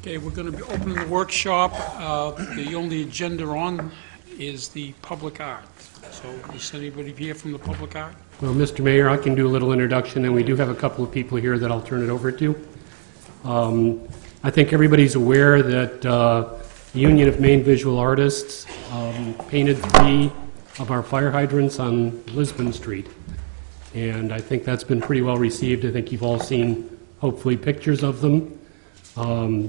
Okay, we're going to be opening the workshop. The only agenda on is the public art. So is anybody here from the public art? Well, Mr. Mayor, I can do a little introduction, and we do have a couple of people here that I'll turn it over to. I think everybody's aware that the Union of Maine Visual Artists painted 3 of our fire hydrants on Lisbon Street. And I think that's been pretty well received. I think you've all seen, hopefully, pictures of them.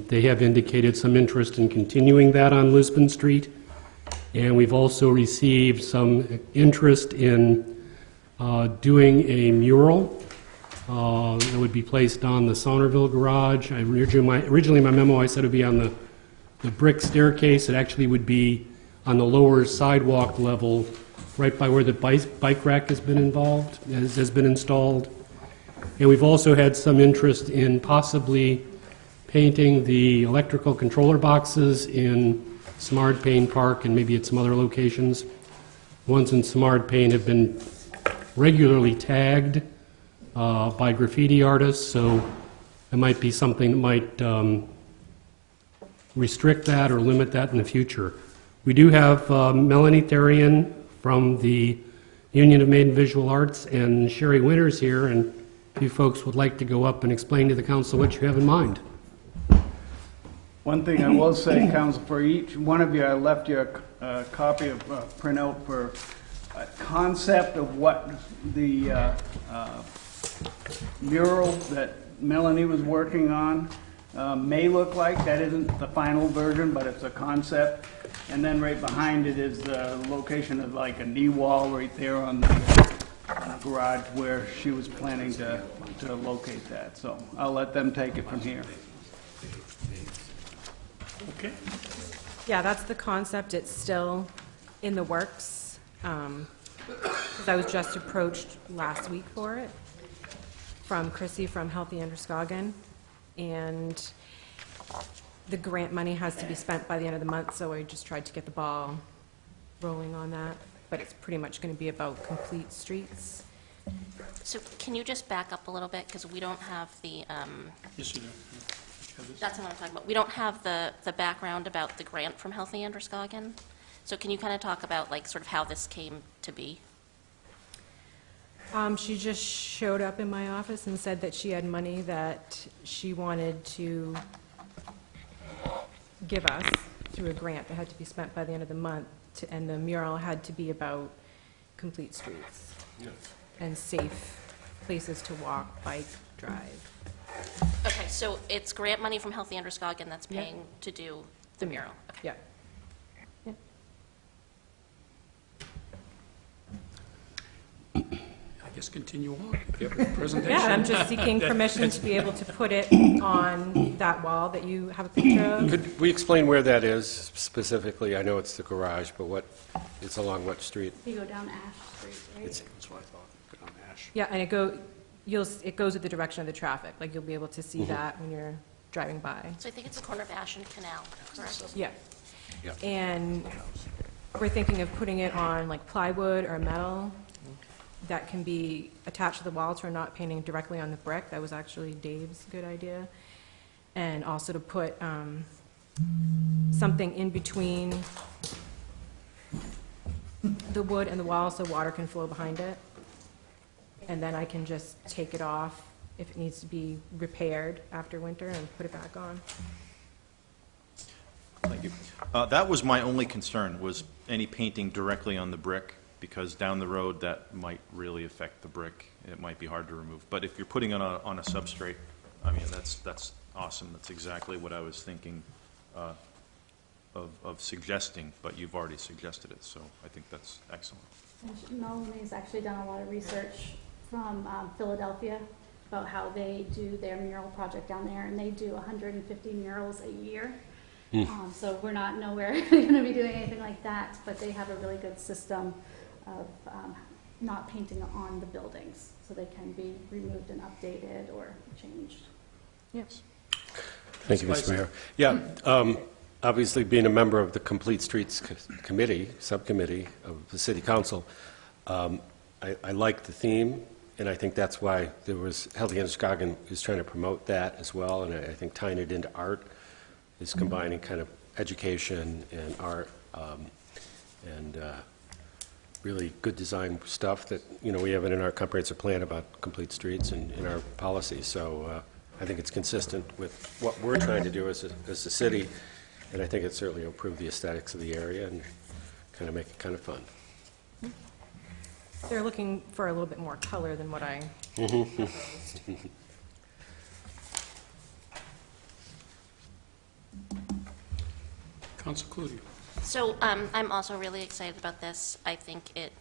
They have indicated some interest in continuing that on Lisbon Street. And we've also received some interest in doing a mural that would be placed on the Saunterville garage. Originally in my memo I said it would be on the brick staircase. It actually would be on the lower sidewalk level, right by where the bike rack has been installed. And we've also had some interest in possibly painting the electrical controller boxes in Smart Payne Park and maybe at some other locations. Ones in Smart Payne have been regularly tagged by graffiti artists, so it might be something that might restrict that or limit that in the future. We do have Melanie Therian from the Union of Maine Visual Arts and Sherry Winters here, and if you folks would like to go up and explain to the council what you have in mind. One thing I will say, Council, for each one of you, I left you a copy of printout for a concept of what the mural that Melanie was working on may look like. That isn't the final version, but it's a concept. And then right behind it is the location of like a knee wall right there on the garage where she was planning to locate that. So I'll let them take it from here. Okay. Yeah, that's the concept. It's still in the works. 'Cause I was just approached last week for it from Chrissy from Healthy Androscoggin, and the grant money has to be spent by the end of the month, so I just tried to get the ball rolling on that. But it's pretty much going to be about complete streets. So can you just back up a little bit, because we don't have the, Yes, you do. that's what I'm talking about. We don't have the background about the grant from Healthy Androscoggin. So can you kind of talk about like sort of how this came to be? She just showed up in my office and said that she had money that she wanted to give us through a grant that had to be spent by the end of the month, and the mural had to be about complete streets and safe places to walk, bike, drive. Okay, so it's grant money from Healthy Androscoggin that's Yep. paying to do the mural. Okay. Yeah. I guess continue on. You have a presentation. Yeah, I'm just seeking permission to be able to put it on that wall that you have a picture of. Could we explain where that is specifically? I know it's the garage, but it's along what street? You go down Ash Street, right? That's what I thought. Good on Ash. Yeah, and it goes with the direction of the traffic. Like, you'll be able to see that when you're driving by. So I think it's the corner of Ash and Canal, correct? Yeah. Yeah. And we're thinking of putting it on like plywood or metal that can be attached to the wall, so we're not painting directly on the brick. That was actually Dave's good idea. And also to put something in between the wood and the wall so water can flow behind it. And then I can just take it off if it needs to be repaired after winter and put it back on. Thank you. That was my only concern, was any painting directly on the brick, because down the road that might really affect the brick. It might be hard to remove. But if you're putting it on a substrate, I mean, that's awesome. That's exactly what I was thinking of suggesting, but you've already suggested it, so I think that's excellent. Melanie's actually done a lot of research from Philadelphia about how they do their mural project down there, and they do 150 murals a year. So we're not nowhere going to be doing anything like that, but they have a really good system of not painting on the buildings, so they can be removed and updated or changed. Yes. Thank you, Mr. Mayor. Yeah, obviously being a member of the Complete Streets subcommittee of the City Council, I like the theme, and I think that's why there was, Healthy Androscoggin is trying to promote that as well, and I think tying it into art is combining kind of education and art, and really good design stuff that, you know, we have it in our comprehensive plan about complete streets and in our policies. So I think it's consistent with what we're trying to do as a city, and I think it certainly will improve the aesthetics of the area and kind of make it kind of fun. They're looking for a little bit more color than what I proposed. Council Cludier. So I'm also really excited about this. I think it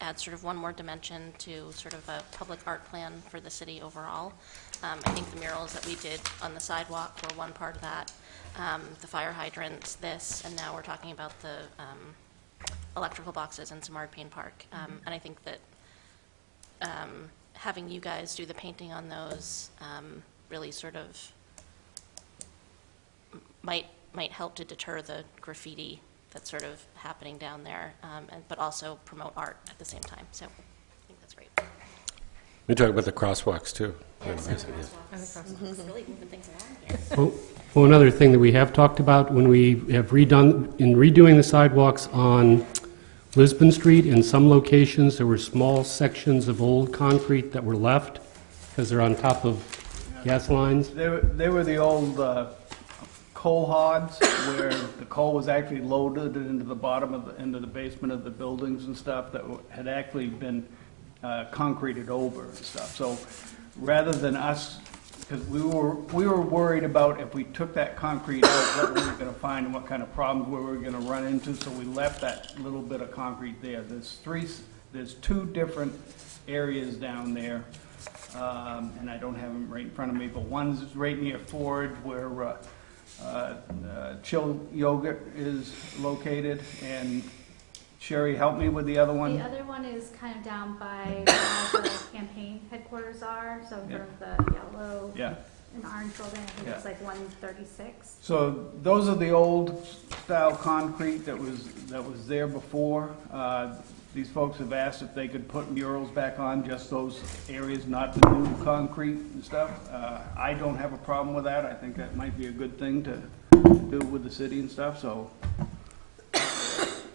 adds sort of one more dimension to sort of a public art plan for the city overall. I think the murals that we did on the sidewalk were one part of that. The fire hydrants, this, and now we're talking about the electrical boxes in Samard Payne Park. And I think that having you guys do the painting on those really sort of might help to deter the graffiti that's sort of happening down there, but also promote art at the same time. So I think that's great. We talk about the crosswalks, too. Yes, And the it's crosswalks. really moving things along here. Well, another thing that we have talked about when we have redoing the sidewalks on Lisbon Street, in some locations, there were small sections of old concrete that were left because they're on top of gas lines. They were the old coal hods where the coal was actually loaded into the bottom of into the basement of the buildings and stuff that had actually been concreted over and stuff. So rather than us, because we were worried about if we took that concrete out, what we were going to find and what kind of problems we were going to run into. So we left that little bit of concrete there. There's two different areas down there, and I don't have them right in front of me, but one's right near Ford where Chill Yogurt is located, and Sherry, help me with the other one. The other one is kind of down by where the campaign headquarters are, so Yeah. sort of the yellow Yeah. and orange building, I think it's Yeah. like 136. So those are the old style concrete that was there before. These folks have asked if they could put murals back on just those areas, not the new concrete and stuff. I don't have a problem with that. I think that might be a good thing to do with the city and stuff, so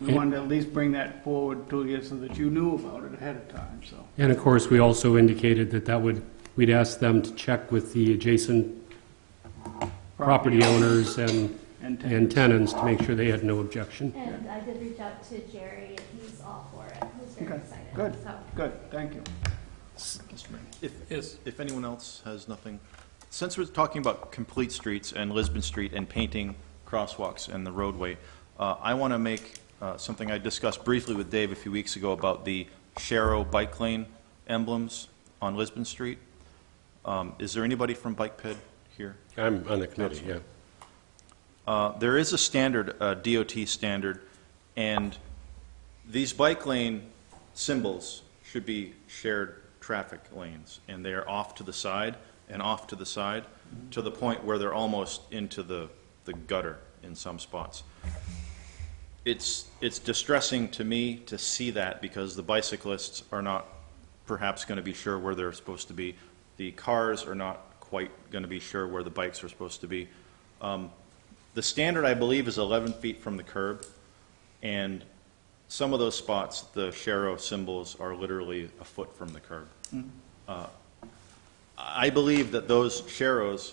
we wanted to at least bring that forward to you so that you knew about it ahead of time, so. And of course, we also indicated that we'd ask them to check with the adjacent property owners and tenants to make sure they had no objection. And I did reach out to Jerry, and he's all for it. He's very Okay, excited. good. So, Good, thank you. Yes. If anyone else has nothing, since we're talking about complete streets and Lisbon Street and painting crosswalks and the roadway, I want to make something I discussed briefly with Dave a few weeks ago about the Sharrow bike lane emblems on Lisbon Street. Is there anybody from Bike Ped here? I'm on the committee, yeah. There is a standard, DOT standard, and these bike lane symbols should be shared traffic lanes, and they are off to the side and off to the side to the point where they're almost into the gutter in some spots. It's distressing to me to see that because the bicyclists are not perhaps going to be sure where they're supposed to be. The cars are not quite going to be sure where the bikes are supposed to be. The standard, I believe, is 11 feet from the curb, and some of those spots, the Sharrow symbols are literally a foot from the curb. I believe that those Sharrows,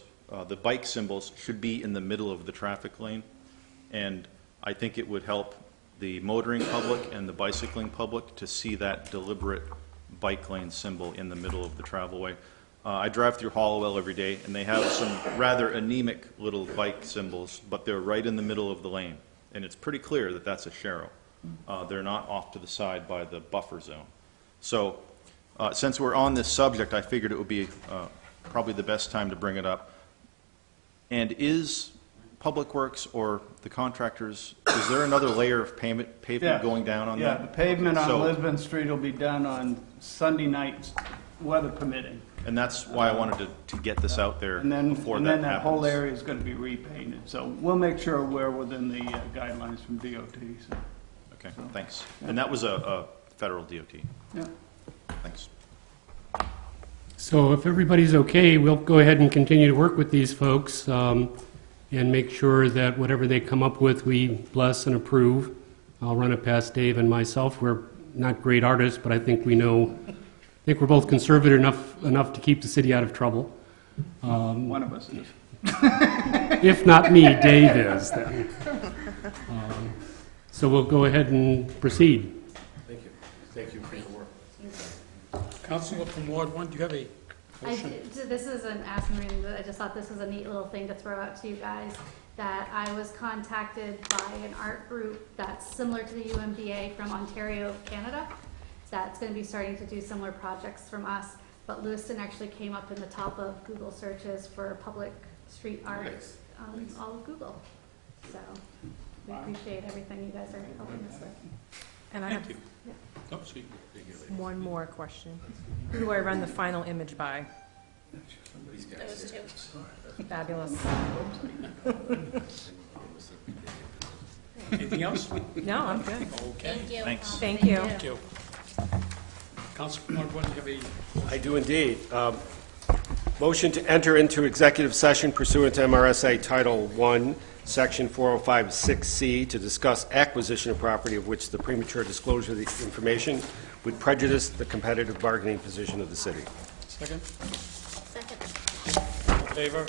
the bike symbols, should be in the middle of the traffic lane, and I think it would help the motoring public and the bicycling public to see that deliberate bike lane symbol in the middle of the travelway. I drive through Hollowell every day, and they have some rather anemic little bike symbols, but they're right in the middle of the lane, and it's pretty clear that that's a Sharrow. They're not off to the side by the buffer zone. So since we're on this subject, I figured it would be probably the best time to bring it up. And is Public Works or the contractors, is there another layer of pavement Yeah. going down on Yeah, that? the pavement on So- Lisbon Street will be done on Sunday nights, weather permitting. And that's why I wanted to get this out there And then, before and that then that whole happens. area is gonna be repainted, so we'll make sure we're within the guidelines from DOT, so, Okay, thanks. And that was a federal DOT. yeah. Thanks. So if everybody's okay, we'll go ahead and continue to work with these folks. and make sure that whatever they come up with, we bless and approve. I'll run it past Dave and myself. We're not great artists, but I think we know, I think we're both conservative enough to keep the city out of trouble. One of us is. If not me, Dave is then. So we'll go ahead and proceed. Thank you. Thank you for your work. Counselor from Ward 1, do you have a motion? This is an ask-me-reading, I just thought this was a neat little thing to throw out to you guys, that I was contacted by an art group that's similar to the UMDA from Ontario, Canada, that's gonna be starting to do similar projects from us, but Lewiston actually came up in the top of Google searches for public street art on all of Google. So, we appreciate everything you guys are helping us with. And I have Thank you. Oh, so you- one more question. Who do I run the final image by? Those two. Fabulous. Anything else? No, I'm good. Okay, Thank you. Thanks. Thank you. thank you. Counselor from Ward 1, do you have I do indeed. Motion to enter into executive session pursuant to MRSA Title I, Section 4056C, to discuss acquisition of property of which the premature disclosure of the information would prejudice the competitive bargaining position of the city. a second? Second. In favor?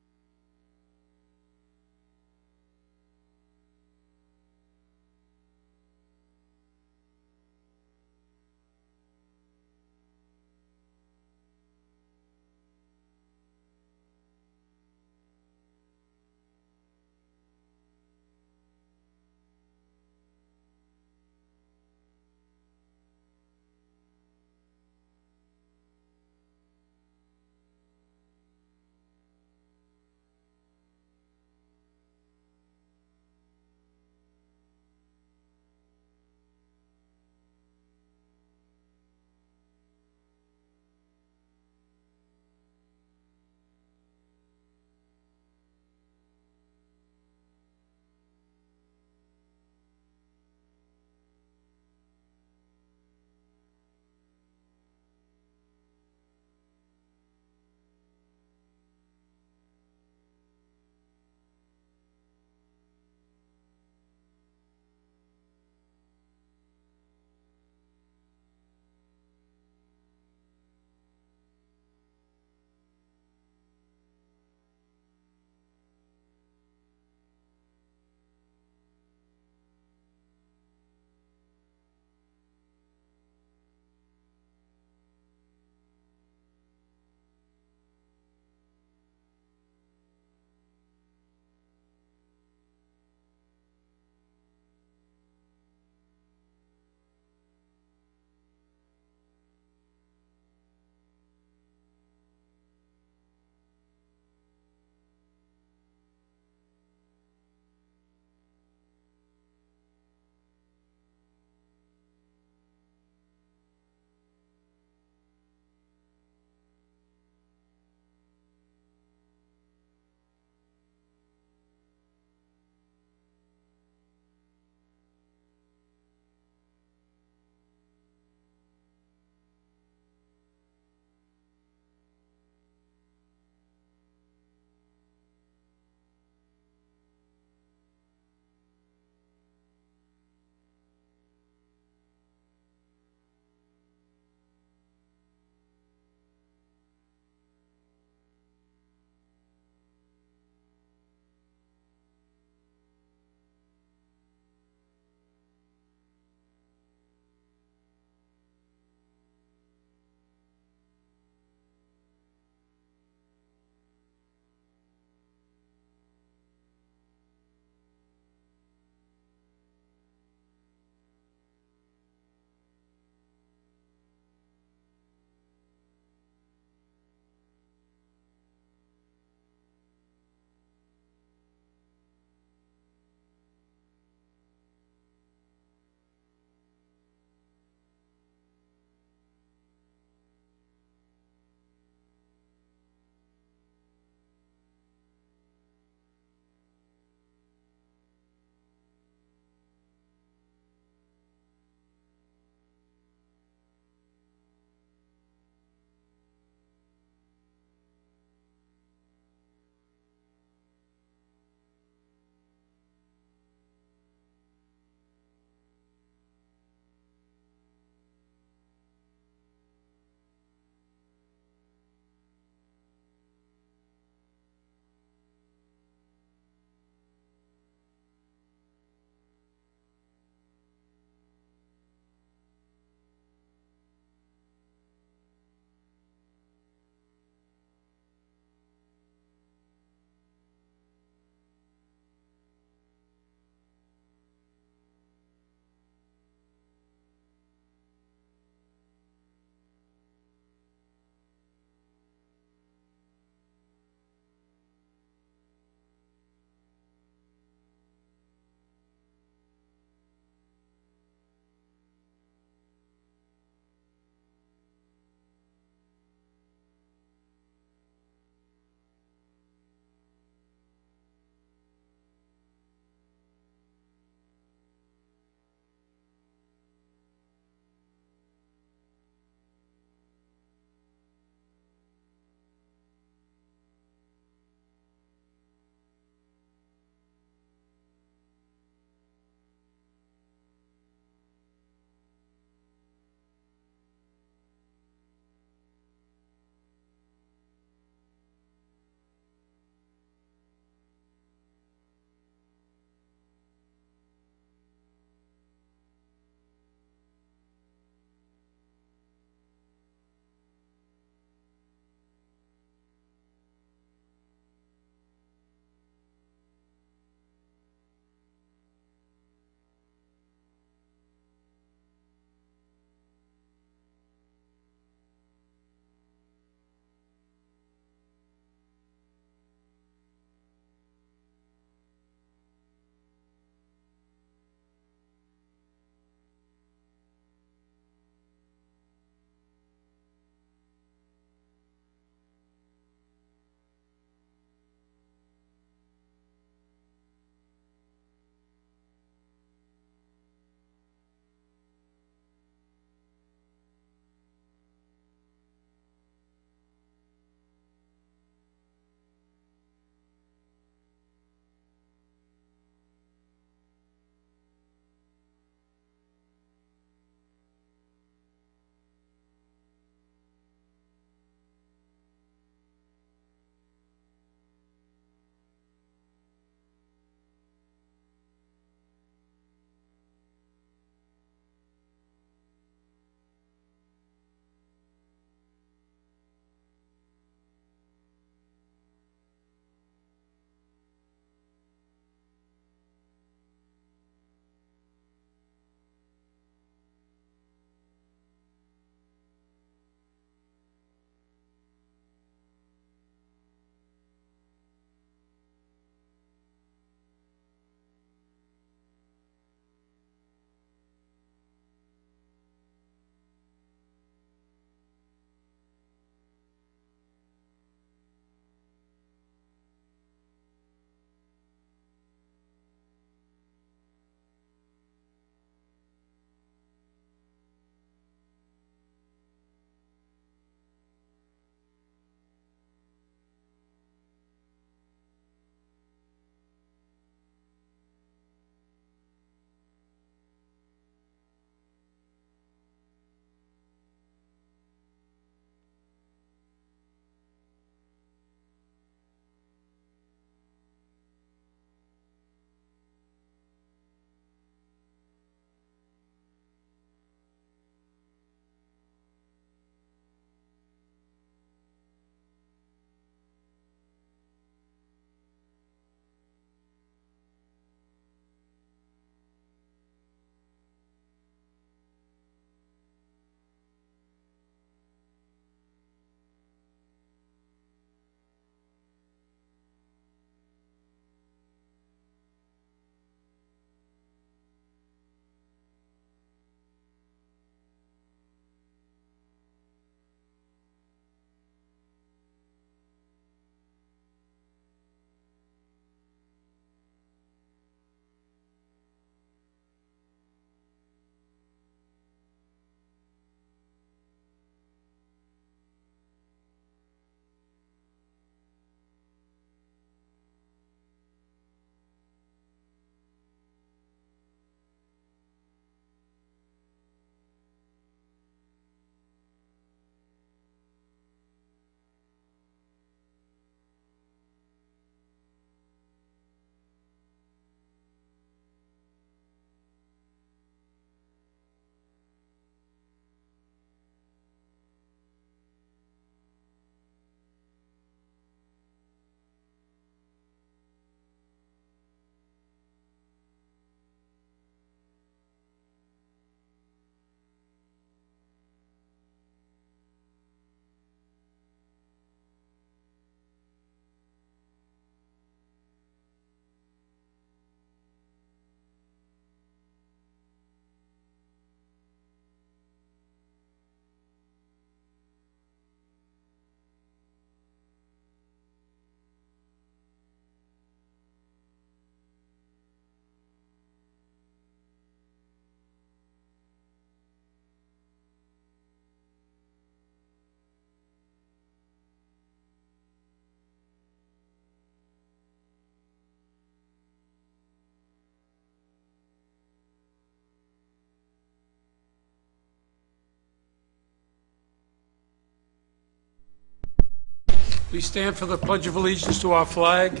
Please stand for the Pledge of Allegiance to our flag.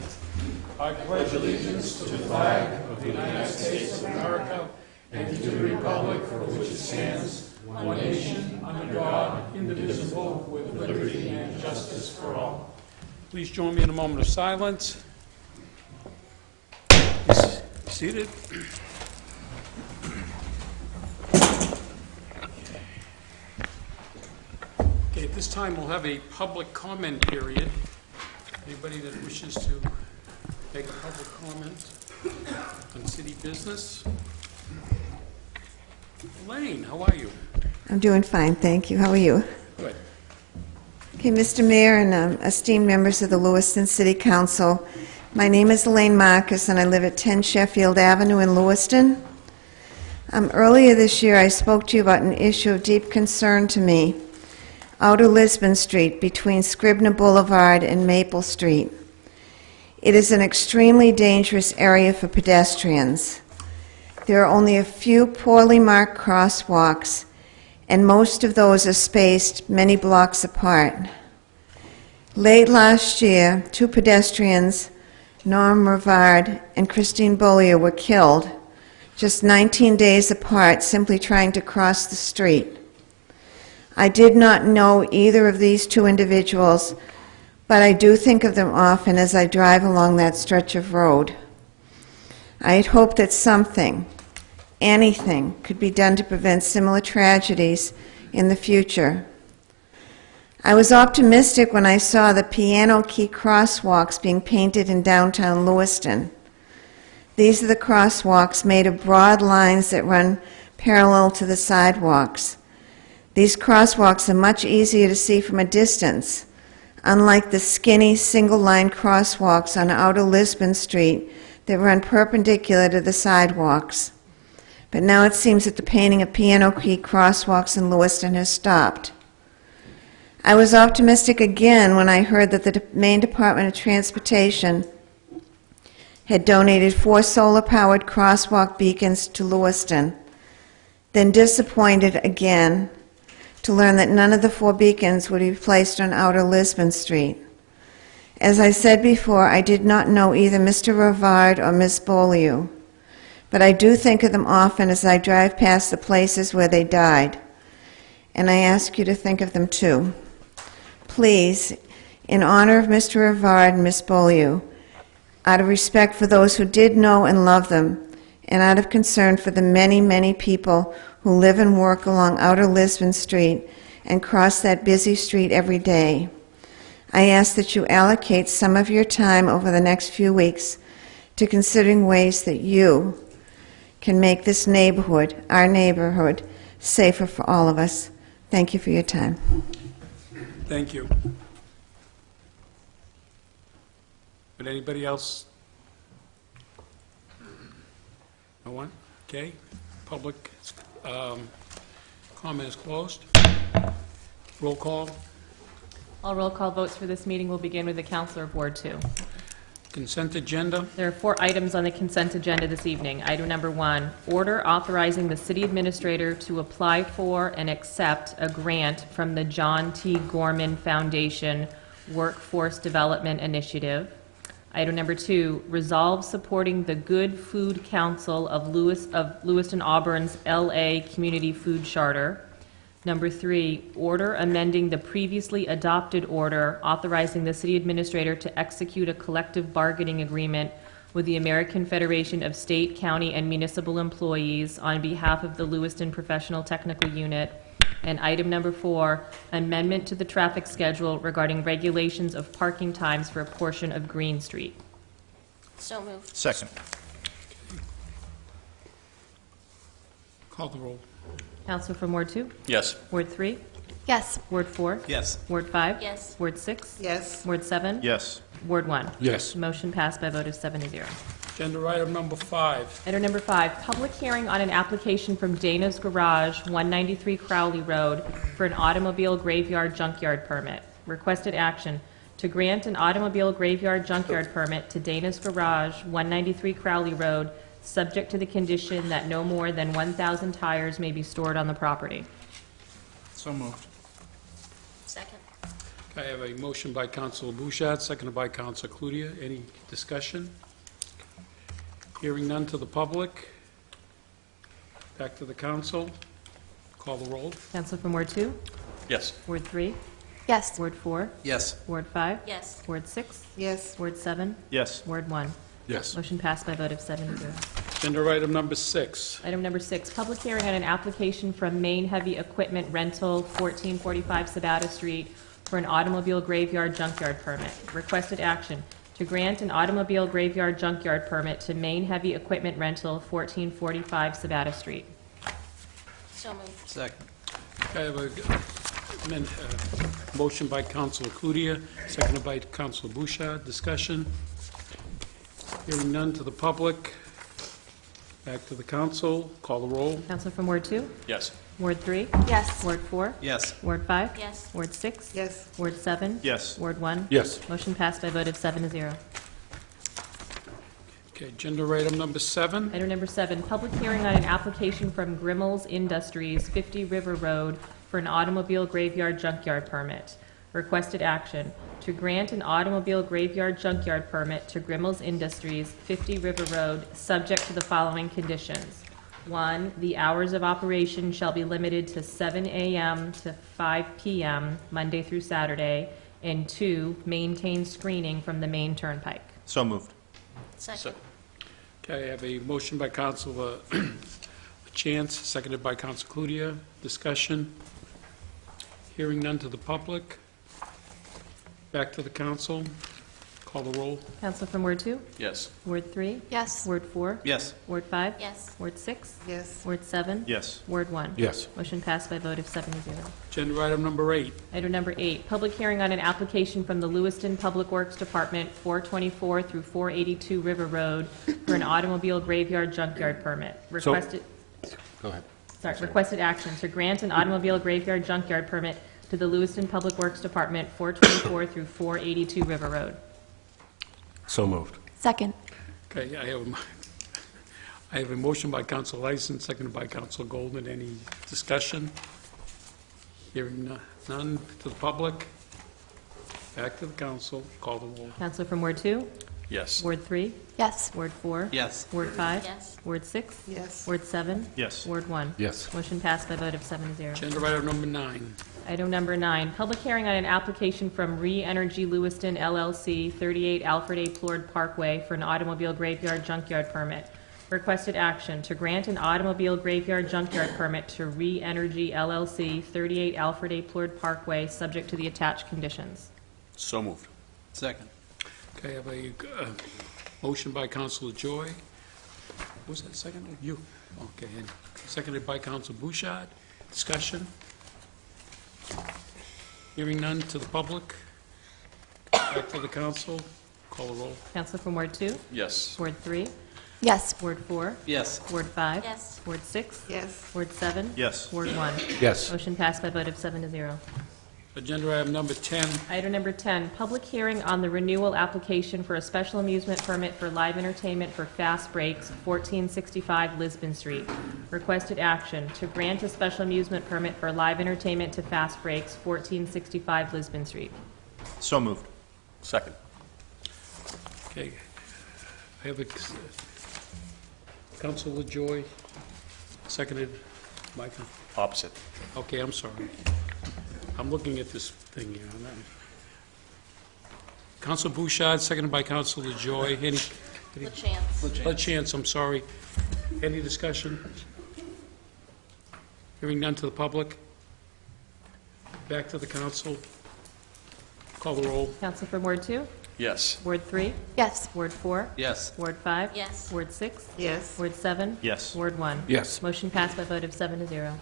I pledge allegiance to the flag of the United States of America and to the republic for which it stands, one nation, under God, indivisible, with liberty and justice for all. Please join me in a moment of silence. Please be seated. Okay, at this time, we'll have a public comment period. Anybody that wishes to make a public comment on city business? Elaine, how are you? I'm doing fine, thank you. How are you? Good. Okay, Mr. Mayor and esteemed members of the Lewiston City Council, my name is Elaine Marcus, and I live at 10 Sheffield Avenue in Lewiston. Earlier this year, I spoke to you about an issue of deep concern to me, Outer Lisbon Street between Scribner Boulevard and Maple Street. It is an extremely dangerous area for pedestrians. There are only a few poorly marked crosswalks, and most of those are spaced many blocks apart. Late last year, 2 pedestrians, Norm Rivard and Christine Beaulieu, were killed just 19 days apart simply trying to cross the street. I did not know either of these 2 individuals, but I do think of them often as I drive along that stretch of road. I had hoped that something, anything, could be done to prevent similar tragedies in the future. I was optimistic when I saw the piano key crosswalks being painted in downtown Lewiston. These are the crosswalks made of broad lines that run parallel to the sidewalks. These crosswalks are much easier to see from a distance, unlike the skinny single-line crosswalks on Outer Lisbon Street that run perpendicular to the sidewalks. But now it seems that the painting of piano key crosswalks in Lewiston has stopped. I was optimistic again when I heard that the Maine Department of Transportation had donated 4 solar-powered crosswalk beacons to Lewiston, then disappointed again to learn that none of the 4 beacons would be placed on Outer Lisbon Street. As I said before, I did not know either Mr. Rivard or Miss Beaulieu, but I do think of them often as I drive past the places where they died, and I ask you to think of them too. Please, in honor of Mr. Rivard and Miss Beaulieu, out of respect for those who did know and love them, and out of concern for the many, many people who live and work along Outer Lisbon Street and cross that busy street every day, I ask that you allocate some of your time over the next few weeks to considering ways that you can make this neighborhood, our neighborhood, safer for all of us. Thank you for your time. Thank you. Would anybody else? No one? Okay. Public comment is closed. Roll call. All roll call votes for this meeting will begin with the Councilor of Ward 2. Consent agenda. There are 4 items on the consent agenda this evening. Item number 1, order authorizing the city administrator to apply for and accept a grant from the John T. Gorman Foundation Workforce Development Initiative. Item number 2, resolve supporting the Good Food Council of Lewiston Auburn's LA Community Food Charter. Number 3, order amending the previously adopted order authorizing the city administrator to execute a collective bargaining agreement with the American Federation of State, County, and Municipal Employees on behalf of the Lewiston Professional Technical Unit. And item number 4, amendment to the traffic schedule regarding regulations of parking times for a portion of Green Street. So moved. Second. Call the roll. Councilor from Ward 2? Yes. Ward 3? Yes. Ward 4? Yes. Ward 5? Yes. Ward 6? Yes. Ward 7? Yes. Ward 1? Yes. Motion passed by a vote of 7-0. Agenda item number 5. Item number 5, public hearing on an application from Dana's Garage, 193 Crowley Road, for an automobile graveyard junkyard permit. Requested action, to grant an automobile graveyard junkyard permit to Dana's Garage, 193 Crowley Road, subject to the condition that no more than 1,000 tires may be stored on the property. So moved. Second. I have a motion by Councilor Bouchard, seconded by Councilor Cludia. Any discussion? Hearing none to the public. Back to the council. Call the roll. Counselor from Ward 2? Yes. Ward 3? Yes. Ward 4? Yes. Ward 5? Yes. Ward 6? Yes. Ward 7? Yes. Ward 1? Yes. Motion passed by a vote of 7-0. Agenda item number 6. Item number 6, public hearing on an application from Main Heavy Equipment Rental, 1445 Sabata Street, for an automobile graveyard junkyard permit. Requested action, to grant an automobile graveyard junkyard permit to Main Heavy Equipment Rental, 1445 Sabata Street. So moved. Second. I have a motion by Councilor Cludia, seconded by Councilor Bouchard. Discussion. Hearing none to the public. Back to the council. Call the roll. Counselor from Ward 2? Yes. Ward 3? Yes. Ward 4? Yes. Ward 5? Yes. Ward 6? Yes. Ward 7? Yes. Ward 1? Yes. Motion passed by a vote of 7-0. Okay, agenda item number 7. Item number 7, public hearing on an application from Grimmel's Industries, 50 River Road, for an automobile graveyard junkyard permit. Requested action, to grant an automobile graveyard junkyard permit to Grimmel's Industries, 50 River Road, subject to the following conditions. 1, the hours of operation shall be limited to 7 a.m. to 5 p.m., Monday through Saturday, and 2, maintain screening from the main turnpike. So moved. Second. Okay, I have a motion by Councilor Chance, seconded by Councilor Cludia. Discussion. Hearing none to the public. Back to the council. Call the roll. Counselor from Ward 2? Yes. Ward 3? Yes. Ward 4? Yes. Ward 5? Yes. Ward 6? Yes. Ward 7? Yes. Ward 1? Yes. Motion passed by a vote of 7-0. Agenda item number 8. Item number 8, public hearing on an application from the Lewiston Public Works Department, 424 through 482 River Road, for an automobile graveyard junkyard permit. Requested, Go ahead. requested action, to grant an automobile graveyard junkyard permit to the Lewiston Public Works Department, 424 through 482 River Road. So moved. Second. Okay, I have a motion by Councilor Lyson, seconded by Councilor Golden. Any discussion? Hearing none to the public. Back to the council. Call the roll. Counselor from Ward 2? Yes. Ward 3? Yes. Ward 4? Yes. Ward 5? Yes. Ward 6? Yes. Ward 7? Yes. Ward 1? Yes. Motion passed by a vote of 7-0. Agenda item number 9. Item number 9, public hearing on an application from Re-Energy Lewiston LLC, 38 Alfred A. Plord Parkway, for an automobile graveyard junkyard permit. Requested action, to grant an automobile graveyard junkyard permit to Re-Energy LLC, 38 Alfred A. Plord Parkway, subject to the attached conditions. So moved. Second. Okay, I have a motion by Councilor Joy. Was that second? You. Okay, and seconded by Councilor Bouchard. Discussion. Hearing none to the public. Back to the council. Call the roll. Counselor from Ward 2? Yes. Ward 3? Yes. Ward 4? Yes. Ward 5? Yes. Ward 6? Yes. Ward 7? Yes. Ward 1? Yes. Motion passed by a vote of 7-0. Agenda item number 10. Item number 10, public hearing on the renewal application for a special amusement permit for live entertainment for Fast Breaks, 1465 Lisbon Street. Requested action, to grant a special amusement permit for live entertainment to Fast Breaks, 1465 Lisbon Street. So moved. Second. Okay. I have a Councilor Joy, seconded by, Opposite. okay, I'm sorry. I'm looking at this thing here. Councilor Bouchard, seconded by Councilor Joy. Any, The chance. LaChance, I'm sorry. Any discussion? Hearing none to the public. Back to the council. Call the roll. Counselor from Ward 2? Yes. Ward 3? Yes. Ward 4? Yes. Ward 5? Yes. Ward 6? Yes. Ward 7? Yes. Ward 1? Yes. Motion passed by a vote of 7-0.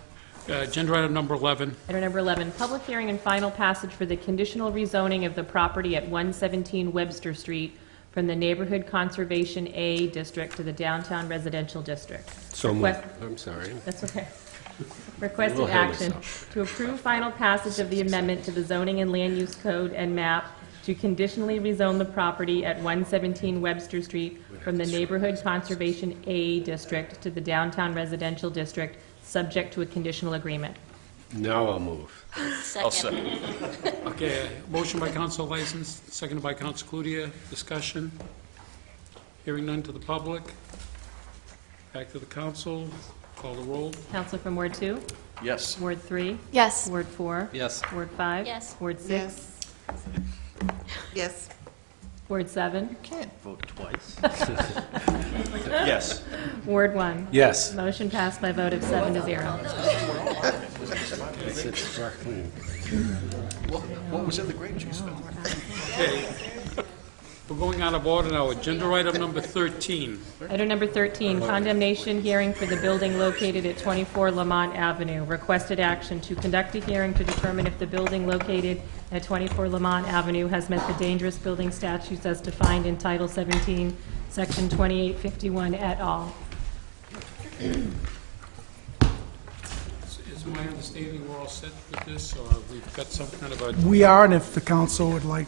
Agenda item number 11. Item number 11, public hearing and final passage for the conditional rezoning of the property at 117 Webster Street from the Neighborhood Conservation A District to the Downtown Residential District. So moved. Request- I'm sorry. That's okay. Requested Little ahead of action to approve final passage of the amendment to the zoning and land use code and map to conditionally rezone the property at 117 Webster Street from the Neighborhood Conservation A District to the Downtown Residential District, subject to a conditional agreement. Now I'll move. Second. Okay, motion by Council License, seconded by Council Cludia. Discussion. Hearing none to the public. Back to the council. Call the roll. Counselor from Ward 2? Yes. Ward 3? Yes. Ward 4? Yes. Ward 5? Yes. Ward 6? Yes. Ward 7? Can't vote twice. Yes. Ward 1? Yes. Motion passed by a vote of 7 to 0. It's sparkling. What was in the grape juice? Okay. We're going out of order now. Agenda item number 13. Item number 13, condemnation hearing for the building located at 24 Lamont Avenue. Requested action to conduct a hearing to determine if the building located at 24 Lamont Avenue has met the dangerous building statutes as defined in Title 17, Section 2851 et al. Is my understanding we're all set with this, or we've got some kind of a... We are, and if the council would like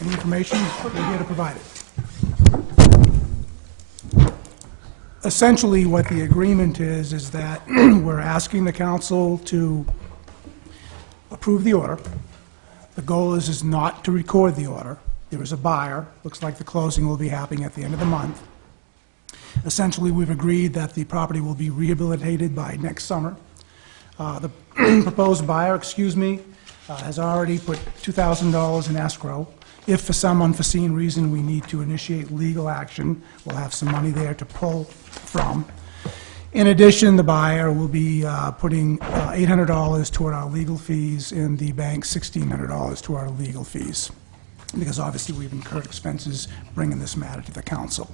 any information, we're here to provide it. Essentially, what the agreement is that we're asking the council to approve the order. The goal is not to record the order. There is a buyer. Looks like the closing will be happening at the end of the month. Essentially, we've agreed that the property will be rehabilitated by next summer. The proposed buyer, has already put $2,000 in escrow. If for some unforeseen reason we need to initiate legal action, we'll have some money there to pull from. In addition, the buyer will be putting $800 toward our legal fees, and the bank $1,600 to our legal fees, because obviously we've incurred expenses bringing this matter to the council.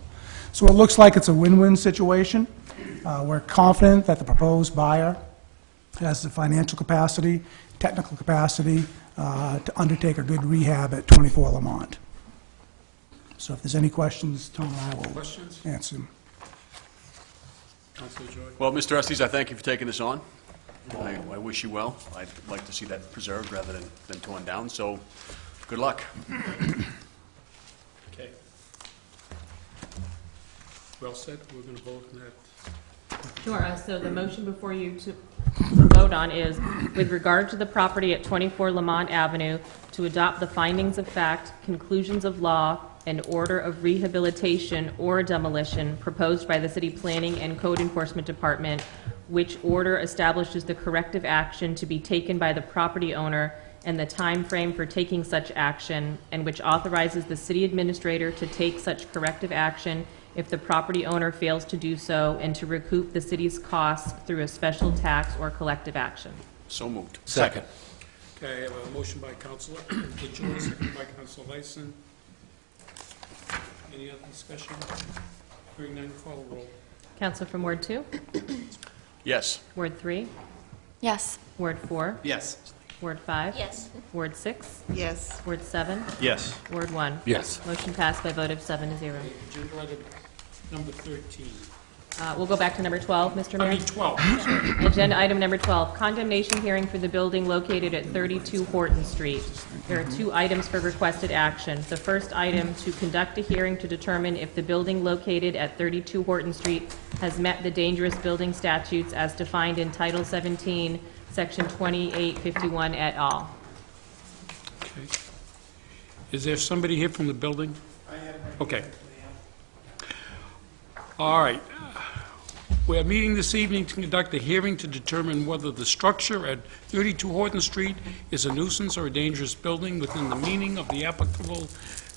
So it looks like it's a win-win situation. We're confident that the proposed buyer has the financial capacity, technical capacity to undertake a good rehab at 24 Lamont. So if there's any questions, Tom and I will Questions? answer them. Councilor Joy? Well, Mr. Estes, I thank you for taking this on. I wish you well. I'd like to see that preserved rather than torn down, so good luck. Okay. Well said. We're going to vote on that. Sure, so the motion before you to vote on is, with regard to the property at 24 Lamont Avenue, to adopt the findings of fact, conclusions of law, and order of rehabilitation or demolition proposed by the City Planning and Code Enforcement Department, which order establishes the corrective action to be taken by the property owner and the time frame for taking such action, and which authorizes the city administrator to take such corrective action if the property owner fails to do so, and to recoup the city's costs through a special tax or collective action. So moved. Second. Okay, I have a motion by Councilor Joy, seconded by Councilor Lyson. Any other discussion? Hearing none, call the roll. Counselor from Ward 2? Yes. Ward 3? Yes. Ward 4? Yes. Ward 5? Yes. Ward 6? Yes. Ward 7? Yes. Ward 1? Yes. Motion passed by a vote of 7 to 0. Agenda item number 13. We'll go back to number 12, Mr. I Mayor. mean 12. Sorry. Agenda item number 12, condemnation hearing for the building located at 32 Horton Street. There are 2 items for requested action. The first item, to conduct a hearing to determine if the building located at 32 Horton Street has met the dangerous building statutes as defined in Title 17, Section 2851 et al. Okay. Is there somebody here from the building? I am. Okay. All right. We are meeting this evening to conduct a hearing to determine whether the structure at 32 Horton Street is a nuisance or a dangerous building within the meaning of the applicable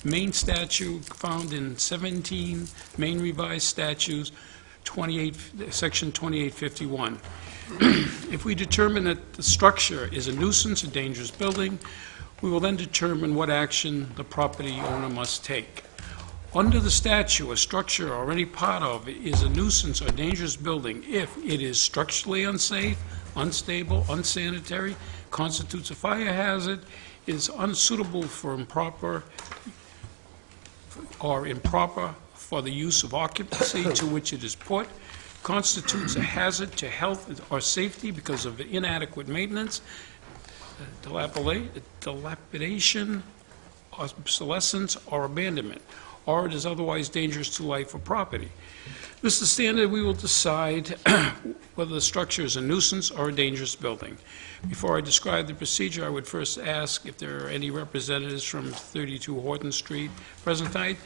Maine statute found in 17 Maine Revised Statutes 28, Section 2851. If we determine that the structure is a nuisance, a dangerous building, we will then determine what action the property owner must take. Under the statute, a structure or any part of it is a nuisance or dangerous building if it is structurally unsafe, unstable, unsanitary, constitutes a fire hazard, is unsuitable for improper for the use of occupancy to which it is put, constitutes a hazard to health or safety because of inadequate maintenance, dilapidation, obsolescence, or abandonment, or it is otherwise dangerous to life or property. Mr. Standard, we will decide whether the structure is a nuisance or a dangerous building. Before I describe the procedure, I would first ask if there are any representatives from 32 Horton Street present tonight,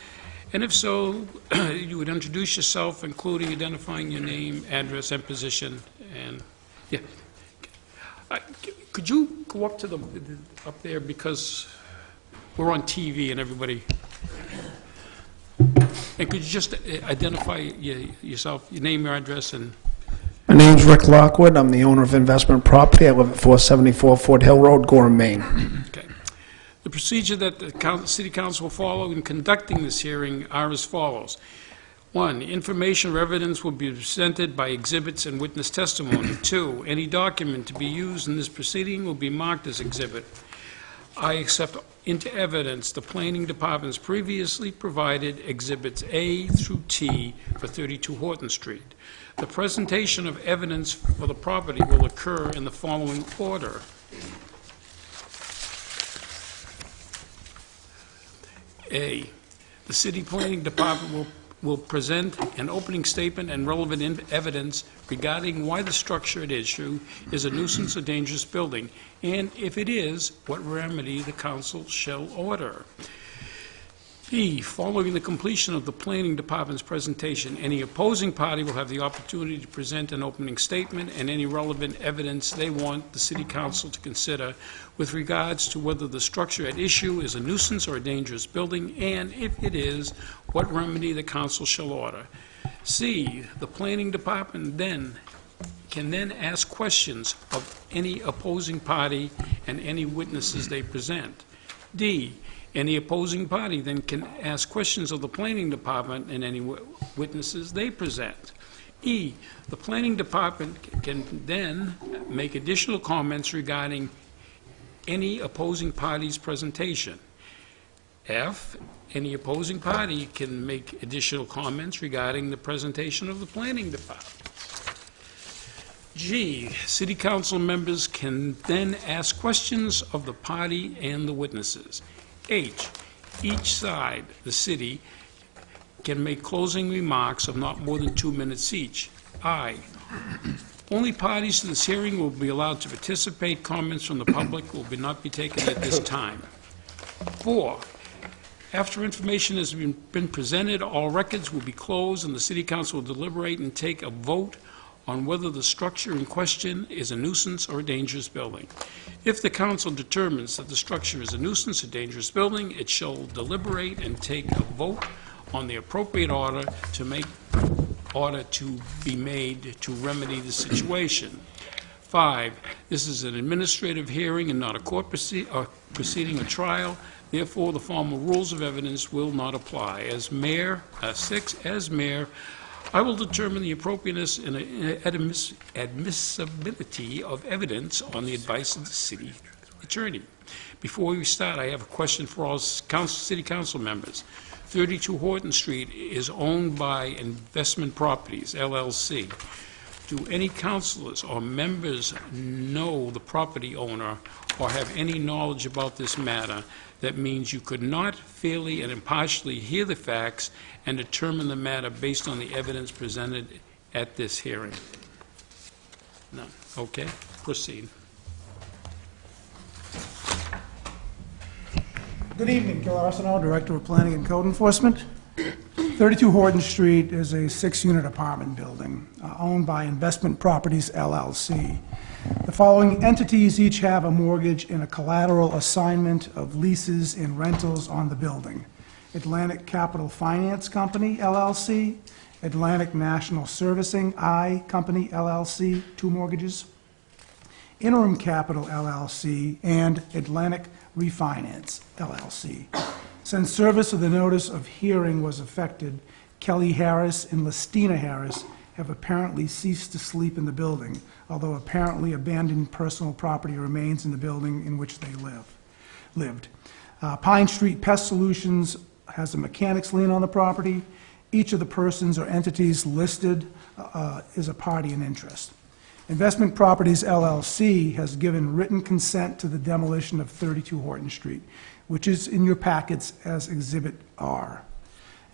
and if so, you would introduce yourself, including identifying your name, address, and position, and, yeah. Could you go up to up there, because we're on TV and everybody... And could you just identify yourself, your name, your address, and... My name's Rick Lockwood. I'm the owner of Investment Property. I live at 474 Fort Hill Road, Gorham, Maine. Okay. The procedure that the City Council will follow in conducting this hearing are as follows. 1, information or evidence will be presented by exhibits and witness testimony. 2, any document to be used in this proceeding will be marked as exhibit. I accept into evidence the planning department's previously provided exhibits A through T for 32 Horton Street. The presentation of evidence for the property will occur in the following order. A, the city planning department will present an opening statement and relevant evidence regarding why the structure at issue is a nuisance or dangerous building, and if it is, what remedy the council shall order. B, following the completion of the planning department's presentation, any opposing party will have the opportunity to present an opening statement and any relevant evidence they want the city council to consider with regards to whether the structure at issue is a nuisance or a dangerous building, and if it is, what remedy the council shall order. C, the planning department can then ask questions of any opposing party and any witnesses they present. D, any opposing party then can ask questions of the planning department and any witnesses they present. E, the planning department can then make additional comments regarding any opposing party's presentation. F, any opposing party can make additional comments regarding the presentation of the planning department. G, city council members can then ask questions of the party and the witnesses. H, each side, the city, can make closing remarks of not more than 2 minutes each. I, only parties to this hearing will be allowed to participate. Comments from the public will not be taken at this time. 4, after information has been presented, all records will be closed and the city council will deliberate and take a vote on whether the structure in question is a nuisance or a dangerous building. If the council determines that the structure is a nuisance or dangerous building, it shall deliberate and take a vote on the appropriate order to be made to remedy the situation. 5, this is an administrative hearing and not a court proceeding or trial. Therefore, the formal rules of evidence will not apply. As mayor, 6, as mayor, I will determine the appropriateness and admissibility of evidence on the advice of the city attorney. Before we start, I have a question for all city council members. 32 Horton Street is owned by Investment Properties, LLC. Do any councilors or members know the property owner or have any knowledge about this matter? That means you could not fairly and impartially hear the facts and determine the matter based on the evidence presented at this hearing. None. Okay, proceed. Good evening, Gil Arsenault, Director of Planning and Code Enforcement. 32 Horton Street is a 6-unit apartment building owned by Investment Properties, LLC. The following entities each have a mortgage and a collateral assignment of leases and rentals on the building. Atlantic Capital Finance Company, LLC, Atlantic National Servicing I Company, LLC, 2 mortgages, Interim Capital, LLC, and Atlantic Refinance, LLC. Since service of the notice of hearing was effected, Kelly Harris and Listina Harris have apparently ceased to sleep in the building, although apparently abandoned personal property remains in the building in which they lived. Pine Street Pest Solutions has a mechanics lien on the property. Each of the persons or entities listed is a party in interest. Investment Properties, LLC has given written consent to the demolition of 32 Horton Street, which is in your packets as Exhibit R.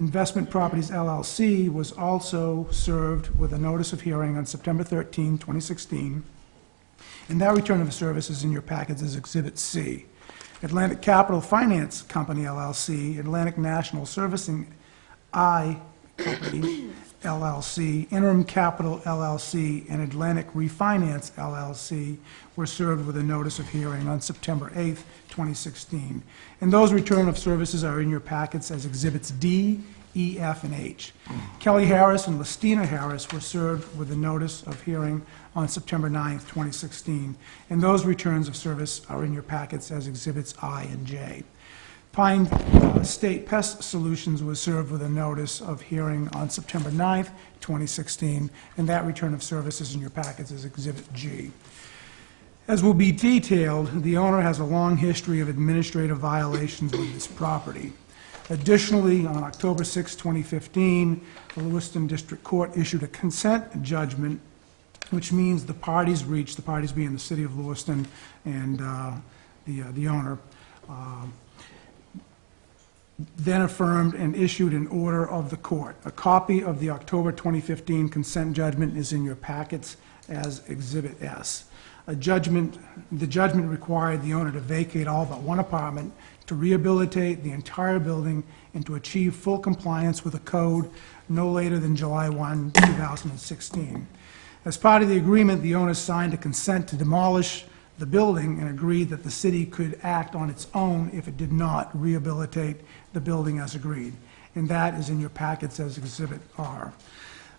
Investment Properties LLC was also served with a notice of hearing on September 13, 2016, and that return of service is in your packets as Exhibit C. Atlantic Capital Finance Company LLC, Atlantic National Servicing I Company LLC, Interim Capital LLC, and Atlantic Refinance LLC were served with a notice of hearing on September 8, 2016. And those return of services are in your packets as Exhibits D, E, F, and H. Kelly Harris and Listina Harris were served with a notice of hearing on September 9, 2016. And those returns of service are in your packets as Exhibits I and J. Pine State Pest Solutions was served with a notice of hearing on September 9th, 2016, and that return of service is in your packets as Exhibit G. As will be detailed, the owner has a long history of administrative violations with this property. Additionally, on October 6, 2015, the Lewiston District Court issued a consent judgment, which means the parties reached, the parties being the City of Lewiston and the owner, then affirmed and issued an order of the court. A copy of the October 2015 consent judgment is in your packets as Exhibit S. The judgment required the owner to vacate all but one apartment, to rehabilitate the entire building, and to achieve full compliance with the code no later than July 1, 2016. As part of the agreement, the owner signed a consent to demolish the building and agreed that the city could act on its own if it did not rehabilitate the building as agreed. And that is in your packets as Exhibit R.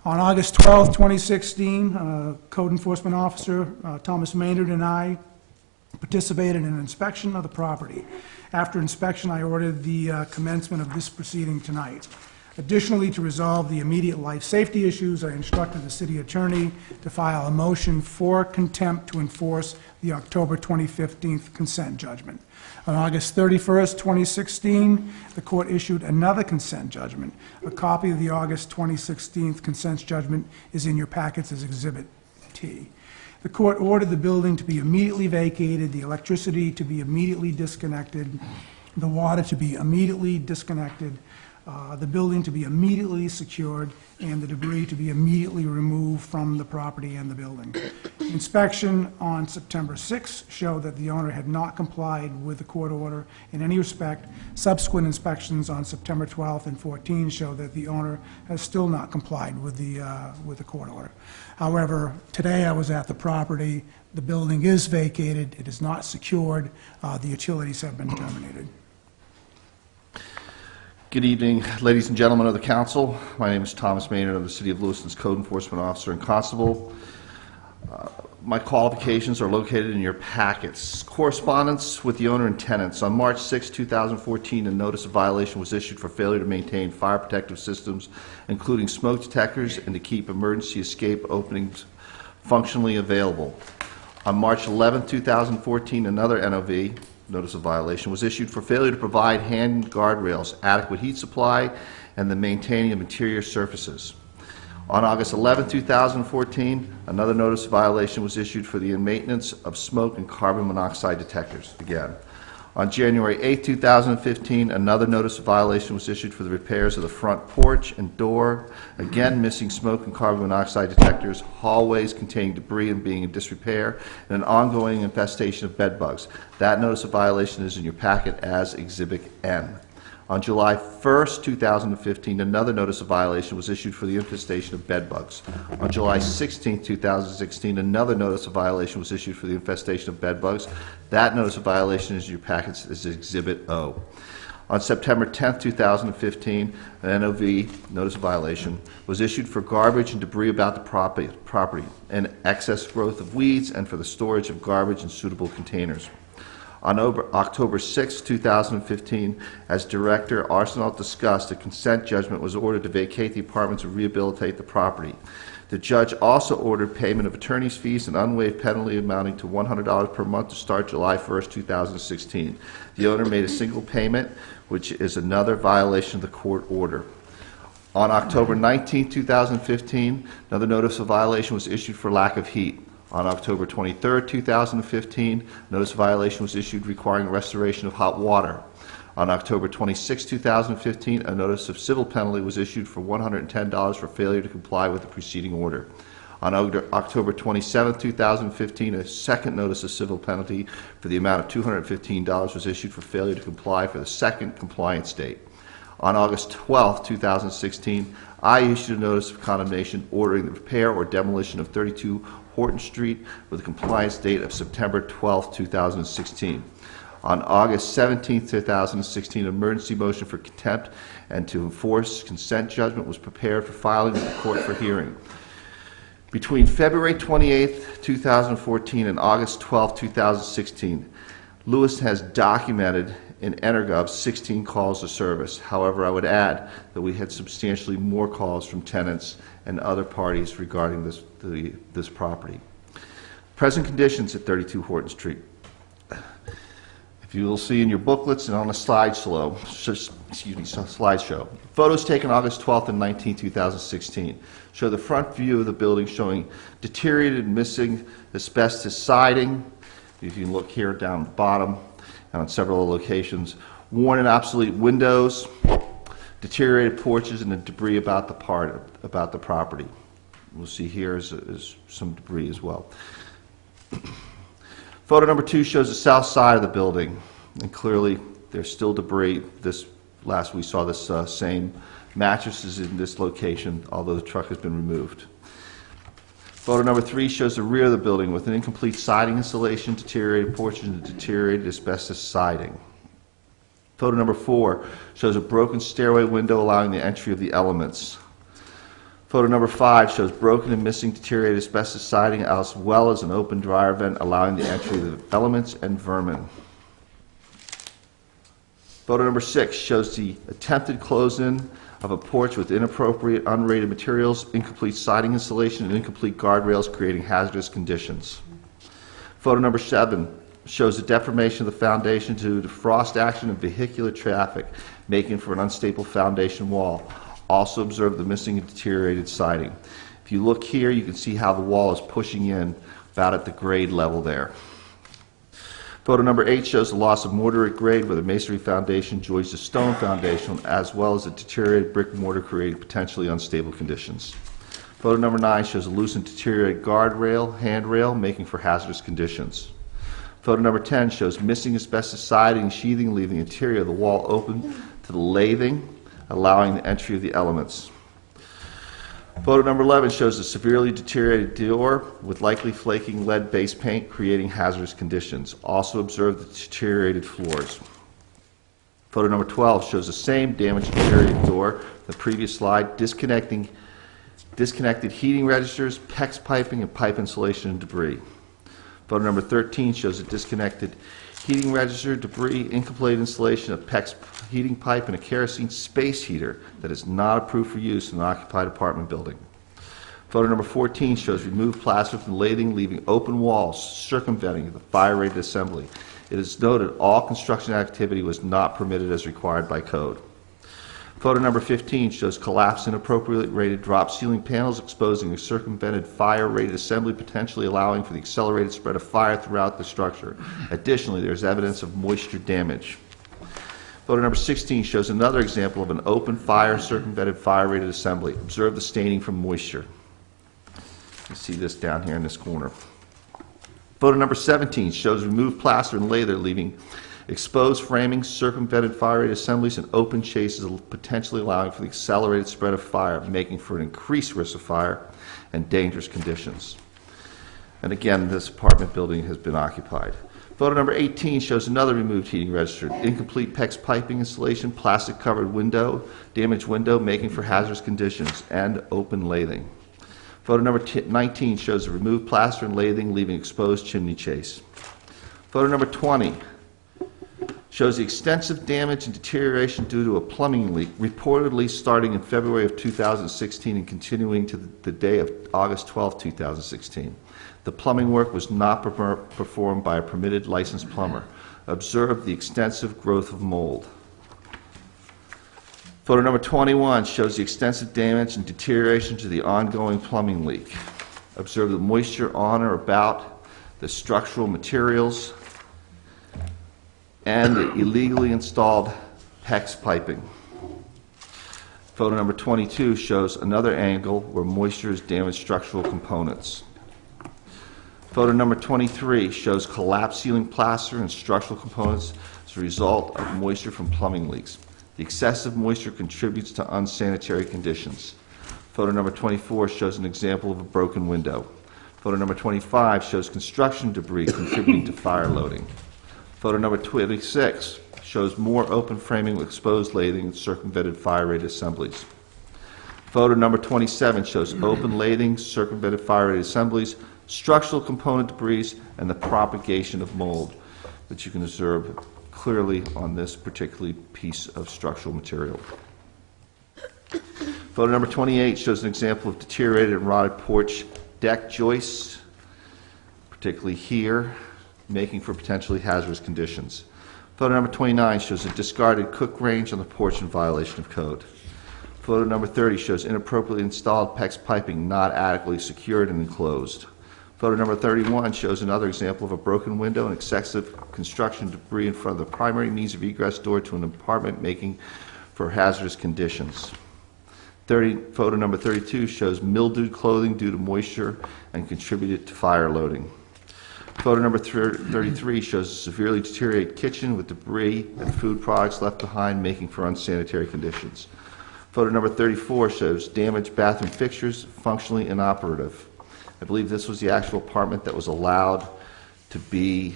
On August 12, 2016, Code Enforcement Officer Thomas Maynard and I participated in an inspection of the property. After inspection, I ordered the commencement of this proceeding tonight. Additionally, to resolve the immediate life safety issues, I instructed the city attorney to file a motion for contempt to enforce the October 2015 consent judgment. On August 31st, 2016, the court issued another consent judgment. A copy of the August 2016 consent judgment is in your packets as Exhibit T. The court ordered the building to be immediately vacated, the electricity to be immediately disconnected, the water to be immediately disconnected, the building to be immediately secured, and the debris to be immediately removed from the property and the building. Inspection on September 6 showed that the owner had not complied with the court order in any respect. Subsequent inspections on September 12th and 14 show that the owner has still not complied with the court order. However, today I was at the property. The building is vacated. It is not secured. The utilities have been terminated. Good evening, ladies and gentlemen of the council. My name is Thomas Maynard. I'm the City of Lewiston's Code Enforcement Officer and Constable. My qualifications are located in your packets. Correspondence with the owner and tenants. On March 6, 2014, a notice of violation was issued for failure to maintain fire protective systems, including smoke detectors, and to keep emergency escape openings functionally available. On March 11, 2014, another NOV, notice of violation, was issued for failure to provide hand guardrails, adequate heat supply, and the maintaining of interior surfaces. On August 11, 2014, another notice of violation was issued for the maintenance of smoke and carbon monoxide detectors, again. On January 8, 2015, another notice of violation was issued for the repairs of the front porch and door, again missing smoke and carbon monoxide detectors, hallways containing debris and being in disrepair, and an ongoing infestation of bed bugs. That notice of violation is in your packet as Exhibit N. On July 1st, 2015, another notice of violation was issued for the infestation of bed bugs. On July 16, 2016, another notice of violation was issued for the infestation of bed bugs. That notice of violation is in your packets as Exhibit O. On September 10, 2015, an NOV, notice of violation, was issued for garbage and debris about the property, and excess growth of weeds, and for the storage of garbage in suitable containers. On October 6, 2015, as Director Arsenault discussed, a consent judgment was ordered to vacate the apartments and rehabilitate the property. The judge also ordered payment of attorney's fees and unwaived penalty amounting to $100 per month to start July 1, 2016. The owner made a single payment, which is another violation of the court order. On October 19, 2015, another notice of violation was issued for lack of heat. On October 23, 2015, notice of violation was issued requiring restoration of hot water. On October 26, 2015, a notice of civil penalty was issued for $110 for failure to comply with the preceding order. On October 27, 2015, a second notice of civil penalty for the amount of $215 was issued for failure to comply for the second compliance date. On August 12, 2016, I issued a notice of condemnation ordering the repair or demolition of 32 Horton Street with a compliance date of September 12, 2016. On August 17, 2016, an emergency motion for contempt and to enforce consent judgment was prepared for filing with the court for hearing. Between February 28, 2014 and August 12, 2016, Lewiston has documented in Energov 16 calls to service. However, I would add that we had substantially more calls from tenants and other parties regarding this property. Present conditions at 32 Horton Street. If you will see in your booklets and on a slideshow, photos taken August 12th and 19th, 2016 show the front view of the building showing deteriorated, missing asbestos siding. If you look here down the bottom and on several locations, worn and obsolete windows, deteriorated porches, and the debris about the property. We'll see here is some debris as well. Photo number 2 shows the south side of the building, and clearly there's still debris. Last we saw this same mattresses in this location, although the truck has been removed. Photo number 3 shows the rear of the building with an incomplete siding installation, deteriorated porches, and deteriorated asbestos siding. Photo number 4 shows a broken stairway window allowing the entry of the elements. Photo number 5 shows broken and missing deteriorated asbestos siding as well as an open dryer vent allowing the entry of the elements and vermin. Photo number 6 shows the attempted close-in of a porch with inappropriate, unrated materials, incomplete siding installation, and incomplete guardrails creating hazardous conditions. Photo number 7 shows the deformation of the foundation due to frost action and vehicular traffic, making for an unstable foundation wall. Also observe the missing and deteriorated siding. If you look here, you can see how the wall is pushing in about at the grade level there. Photo number 8 shows the loss of mortar at grade where the masonry foundation joins the stone foundation, as well as a deteriorated brick mortar creating potentially unstable conditions. Photo number 9 shows a loose and deteriorated guardrail, handrail, making for hazardous conditions. Photo number 10 shows missing asbestos siding and sheathing, leaving the interior of the wall open to the lathing, allowing the entry of the elements. Photo number 11 shows a severely deteriorated door with likely flaking lead-based paint, creating hazardous conditions. Also observe the deteriorated floors. Photo number 12 shows the same damaged deteriorated door, the previous slide, disconnected heating registers, PEX piping, and pipe insulation and debris. Photo number 13 shows a disconnected heating register, debris, incomplete installation of PEX heating pipe, and a kerosene space heater that is not approved for use in an occupied apartment building. Photo number 14 shows removed plaster from the lathing, leaving open walls, circumventing the fire-rated assembly. It is noted all construction activity was not permitted as required by code. Photo number 15 shows collapsed inappropriately rated drop ceiling panels exposing a circumvented fire-rated assembly, potentially allowing for the accelerated spread of fire throughout the structure. Additionally, there is evidence of moisture damage. Photo number 16 shows another example of an open fire circumvented fire-rated assembly. Observe the staining from moisture. You see this down here in this corner. Photo number 17 shows removed plaster and lather, leaving exposed framing, circumvented fire-rated assemblies, and open chases, potentially allowing for the accelerated spread of fire, making for an increased risk of fire and dangerous conditions. And again, this apartment building has been occupied. Photo number 18 shows another removed heating register, incomplete PEX piping installation, plastic-covered window, damaged window, making for hazardous conditions, and open lathing. Photo number 19 shows the removed plaster and lathing, leaving exposed chimney chase. Photo number 20 shows the extensive damage and deterioration due to a plumbing leak, reportedly starting in February of 2016 and continuing to the day of August 12, 2016. The plumbing work was not performed by a permitted licensed plumber. Observe the extensive growth of mold. Photo number 21 shows the extensive damage and deterioration to the ongoing plumbing leak. Observe the moisture on or about the structural materials and the illegally installed PEX piping. Photo number 22 shows another angle where moisture has damaged structural components. Photo number 23 shows collapsed ceiling plaster and structural components as a result of moisture from plumbing leaks. The excessive moisture contributes to unsanitary conditions. Photo number 24 shows an example of a broken window. Photo number 25 shows construction debris contributing to fire loading. Photo number 26 shows more open framing with exposed lathing and circumvented fire rate assemblies. Photo number 27 shows open lathing, circumvented fire rate assemblies, structural component debris, and the propagation of mold that you can observe clearly on this particular piece of structural material. Photo number 28 shows an example of deteriorated and rotted porch deck joists, particularly here, making for potentially hazardous conditions. Photo number 29 shows a discarded cook range on the porch in violation of code. Photo number 30 shows inappropriately installed PEX piping not adequately secured and enclosed. Photo number 31 shows another example of a broken window and excessive construction debris in front of the primary means of egress door to an apartment, making for hazardous conditions. Photo number 32 shows mildewed clothing due to moisture and contributed to fire loading. Photo number 33 shows a severely deteriorated kitchen with debris and food products left behind, making for unsanitary conditions. Photo number 34 shows damaged bathroom fixtures, functionally inoperative. I believe this was the actual apartment that was allowed to be,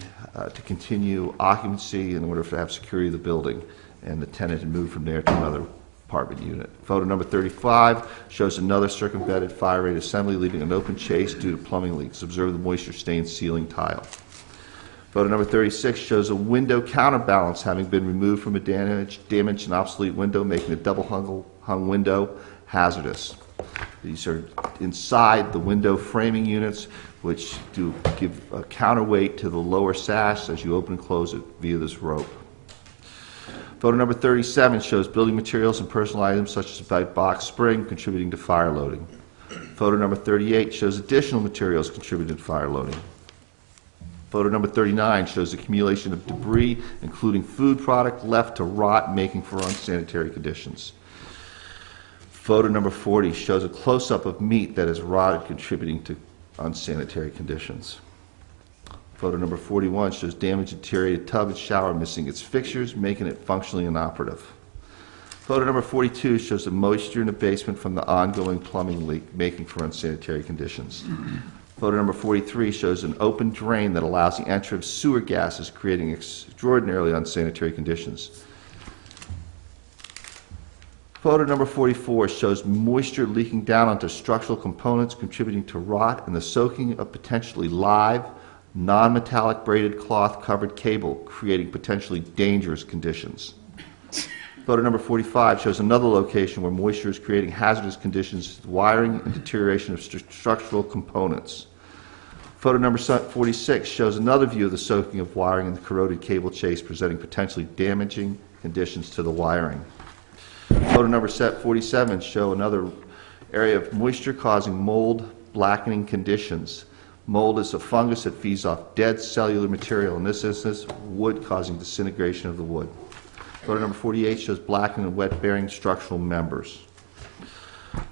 to continue occupancy in order to have security of the building, and the tenant had moved from there to another apartment unit. Photo number 35 shows another circumvented fire rate assembly leaving an open chase due to plumbing leaks. Observe the moisture-stained ceiling tile. Photo number 36 shows a window counterbalance having been removed from a damaged and obsolete window, making a double-hung window hazardous. These are inside the window framing units, which do give a counterweight to the lower sash as you open and close it via this rope. Photo number 37 shows building materials and personal items such as a bed box spring contributing to fire loading. Photo number 38 shows additional materials contributing to fire loading. Photo number 39 shows accumulation of debris, including food product left to rot, making for unsanitary conditions. Photo number 40 shows a close-up of meat that is rotted, contributing to unsanitary conditions. Photo number 41 shows damaged and deteriorated tub and shower missing its fixtures, making it functionally inoperative. Photo number 42 shows the moisture in the basement from the ongoing plumbing leak, making for unsanitary conditions. Photo number 43 shows an open drain that allows the entry of sewer gases, creating extraordinarily unsanitary conditions. Photo number 44 shows moisture leaking down onto structural components, contributing to rot and the soaking of potentially live, non-metallic braided cloth covered cable, creating potentially dangerous conditions. Photo number 45 shows another location where moisture is creating hazardous conditions, wiring and deterioration of structural components. Photo number 46 shows another view of the soaking of wiring and the corroded cable chase, presenting potentially damaging conditions to the wiring. Photo number 47 shows another area of moisture causing mold blackening conditions. Mold is a fungus that feeds off dead cellular material, in this instance, wood, causing disintegration of the wood. Photo number 48 shows blackened and wet-bearing structural members.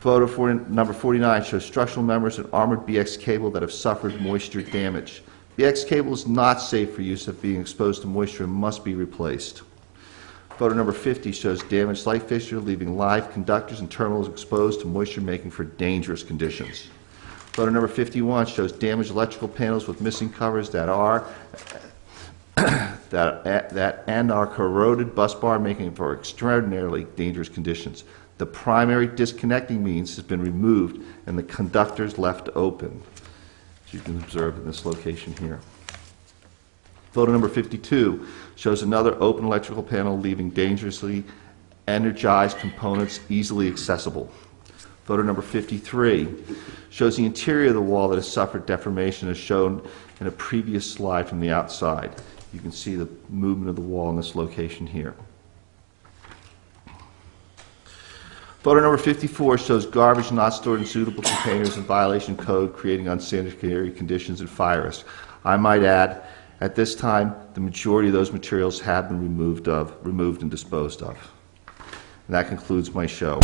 Photo number 49 shows structural members and armored BX cable that have suffered moisture damage. BX cable is not safe for use if being exposed to moisture and must be replaced. Photo number 50 shows damaged light fixture, leaving live conductors and terminals exposed to moisture, making for dangerous conditions. Photo number 51 shows damaged electrical panels with missing covers that are corroded bus bar, making for extraordinarily dangerous conditions. The primary disconnecting means has been removed and the conductors left open, as you can observe in this location here. Photo number 52 shows another open electrical panel, leaving dangerously energized components easily accessible. Photo number 53 shows the interior of the wall that has suffered deformation, as shown in a previous slide from the outside. You can see the movement of the wall in this location here. Photo number 54 shows garbage not stored in suitable containers in violation code, creating unsanitary conditions and fire risk. I might add, At this time, the majority of those materials have been removed and disposed of. And that concludes my show.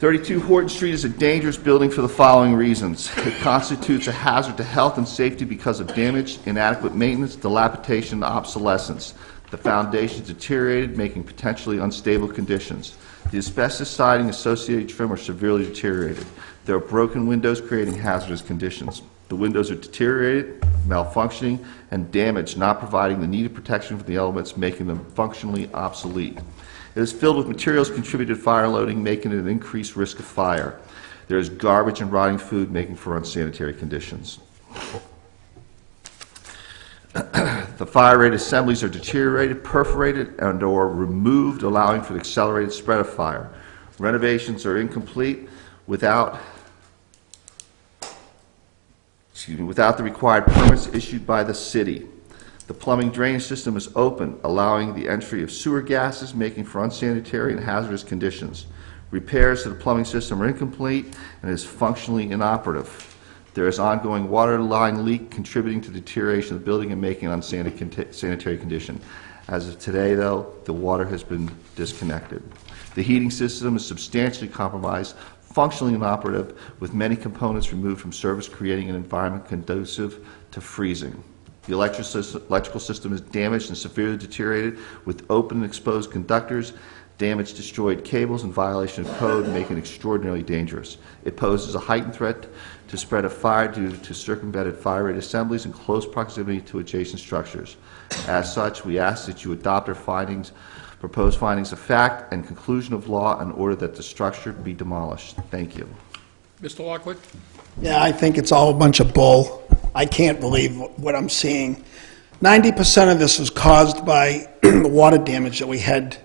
32 Horton Street is a dangerous building for the following reasons. It constitutes a hazard to health and safety because of damage, inadequate maintenance, dilapidation, and obsolescence. The foundation is deteriorated, making potentially unstable conditions. The asbestos siding, associated trim are severely deteriorated. There are broken windows creating hazardous conditions. The windows are deteriorated, malfunctioning, and damaged, not providing the needed protection from the elements, making them functionally obsolete. It is filled with materials contributed to fire loading, making it an increased risk of fire. There is garbage and rotting food, making for unsanitary conditions. The fire rate assemblies are deteriorated, perforated, and/or removed, allowing for the accelerated spread of fire. Renovations are incomplete without the required permits issued by the city. The plumbing drainage system is open, allowing the entry of sewer gases, making for unsanitary and hazardous conditions. Repairs to the plumbing system are incomplete and is functionally inoperative. There is ongoing water line leak contributing to the deterioration of the building and making an unsanitary condition. As of today, though, the water has been disconnected. The heating system is substantially compromised, functionally inoperative, with many components removed from service, creating an environment conducive to freezing. The electrical system is damaged and severely deteriorated, with open and exposed conductors, damaged, destroyed cables, and violation of code, making it extraordinarily dangerous. It poses a heightened threat to spread of fire due to circumvented fire rate assemblies in close proximity to adjacent structures. As such, we ask that you adopt our findings, proposed findings of fact and conclusion of law in order that the structure be demolished. Thank you. Mr. Lockwood? Yeah, I think it's all a bunch of bull. I can't believe what I'm seeing. 90% of this was caused by the water damage that we had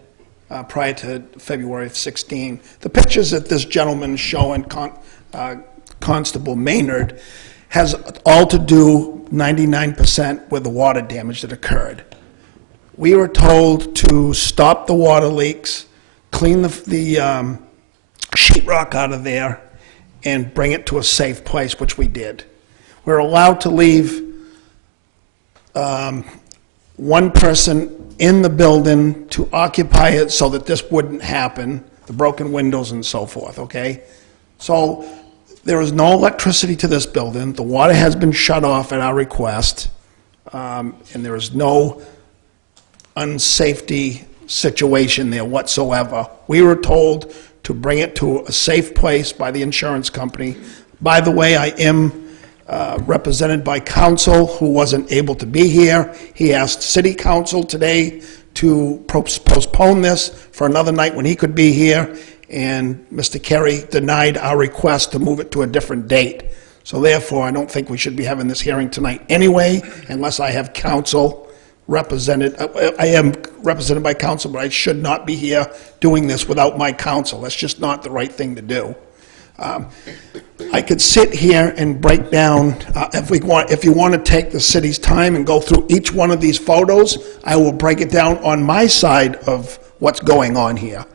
prior to February of 16. The pictures that this gentleman is showing, Constable Maynard, has all to do 99% with the water damage that occurred. We were told to stop the water leaks, clean the sheetrock out of there, and bring it to a safe place, which we did. We're allowed to leave one person in the building to occupy it so that this wouldn't happen, the broken windows and so forth, okay? So there is no electricity to this building. The water has been shut off at our request, and there is no unsafety situation there whatsoever. We were told to bring it to a safe place by the insurance company. By the way, I am represented by counsel who wasn't able to be here. He asked city council today to postpone this for another night when he could be here, and Mr. Kerry denied our request to move it to a different date. So therefore, I don't think we should be having this hearing tonight anyway, unless I have counsel represented. I am represented by counsel, but I should not be here doing this without my counsel. That's just not the right thing to do. I could sit here and break down, if you want to take the city's time and go through each one of these photos, I will break it down on my side of what's going on here.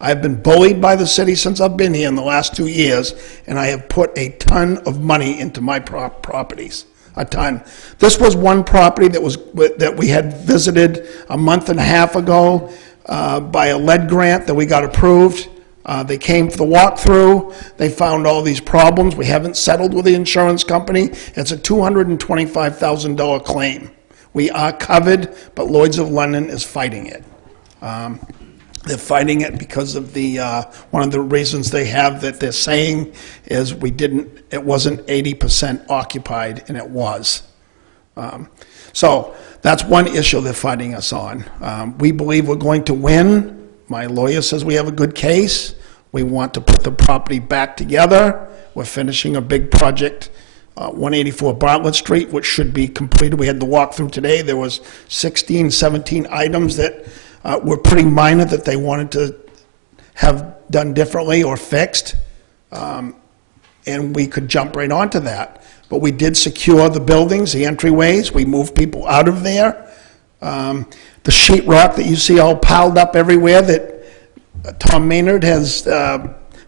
I've been bullied by the city since I've been here in the last 2 years, and I have put a ton of money into my properties. A ton. This was one property that we had visited a month and a half ago by a lead grant that we got approved. They came for the walkthrough. They found all these problems. We haven't settled with the insurance company. It's a $225,000 claim. We are covered, but Lloyd's of London is fighting it. They're fighting it because of one of the reasons they have that they're saying is it wasn't 80% occupied, and it was. So that's one issue they're fighting us on. We believe we're going to win. My lawyer says we have a good case. We want to put the property back together. We're finishing a big project, 184 Bartlett Street, which should be completed. We had the walkthrough today. There was 16, 17 items that were pretty minor that they wanted to have done differently or fixed, and we could jump right onto that. But we did secure the buildings, the entryways. We moved people out of there. The sheetrock that you see all piled up everywhere that Tom Maynard has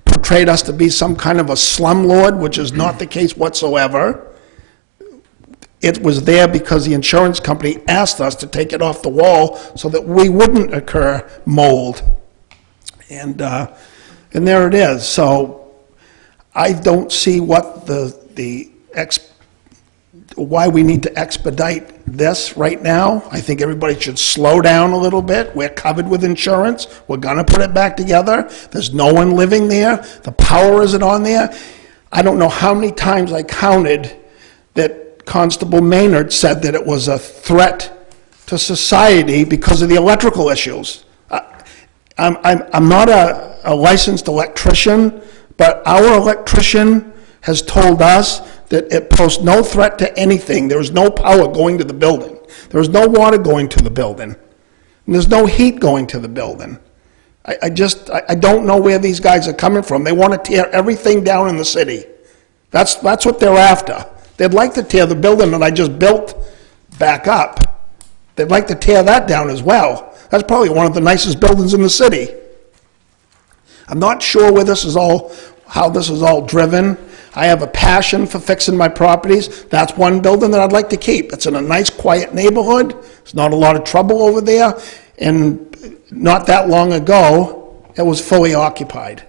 portrayed us to be some kind of a slumlord, which is not the case whatsoever. It was there because the insurance company asked us to take it off the wall so that we wouldn't incur mold. And there it is. So I don't see what why we need to expedite this right now. I think everybody should slow down a little bit. We're covered with insurance. We're gonna put it back together. There's no one living there. The power isn't on there. I don't know how many times I counted that Constable Maynard said that it was a threat to society because of the electrical issues. I'm not a licensed electrician, but our electrician has told us that it posed no threat to anything. There was no power going to the building. There was no water going to the building. And there's no heat going to the building. I don't know where these guys are coming from. They want to tear everything down in the city. That's what they're after. They'd like to tear the building that I just built back up. They'd like to tear that down as well. That's probably one of the nicest buildings in the city. I'm not sure where this is all, how this is all driven. I have a passion for fixing my properties. That's one building that I'd like to keep. It's in a nice, quiet neighborhood. There's not a lot of trouble over there. And not that long ago, it was fully occupied.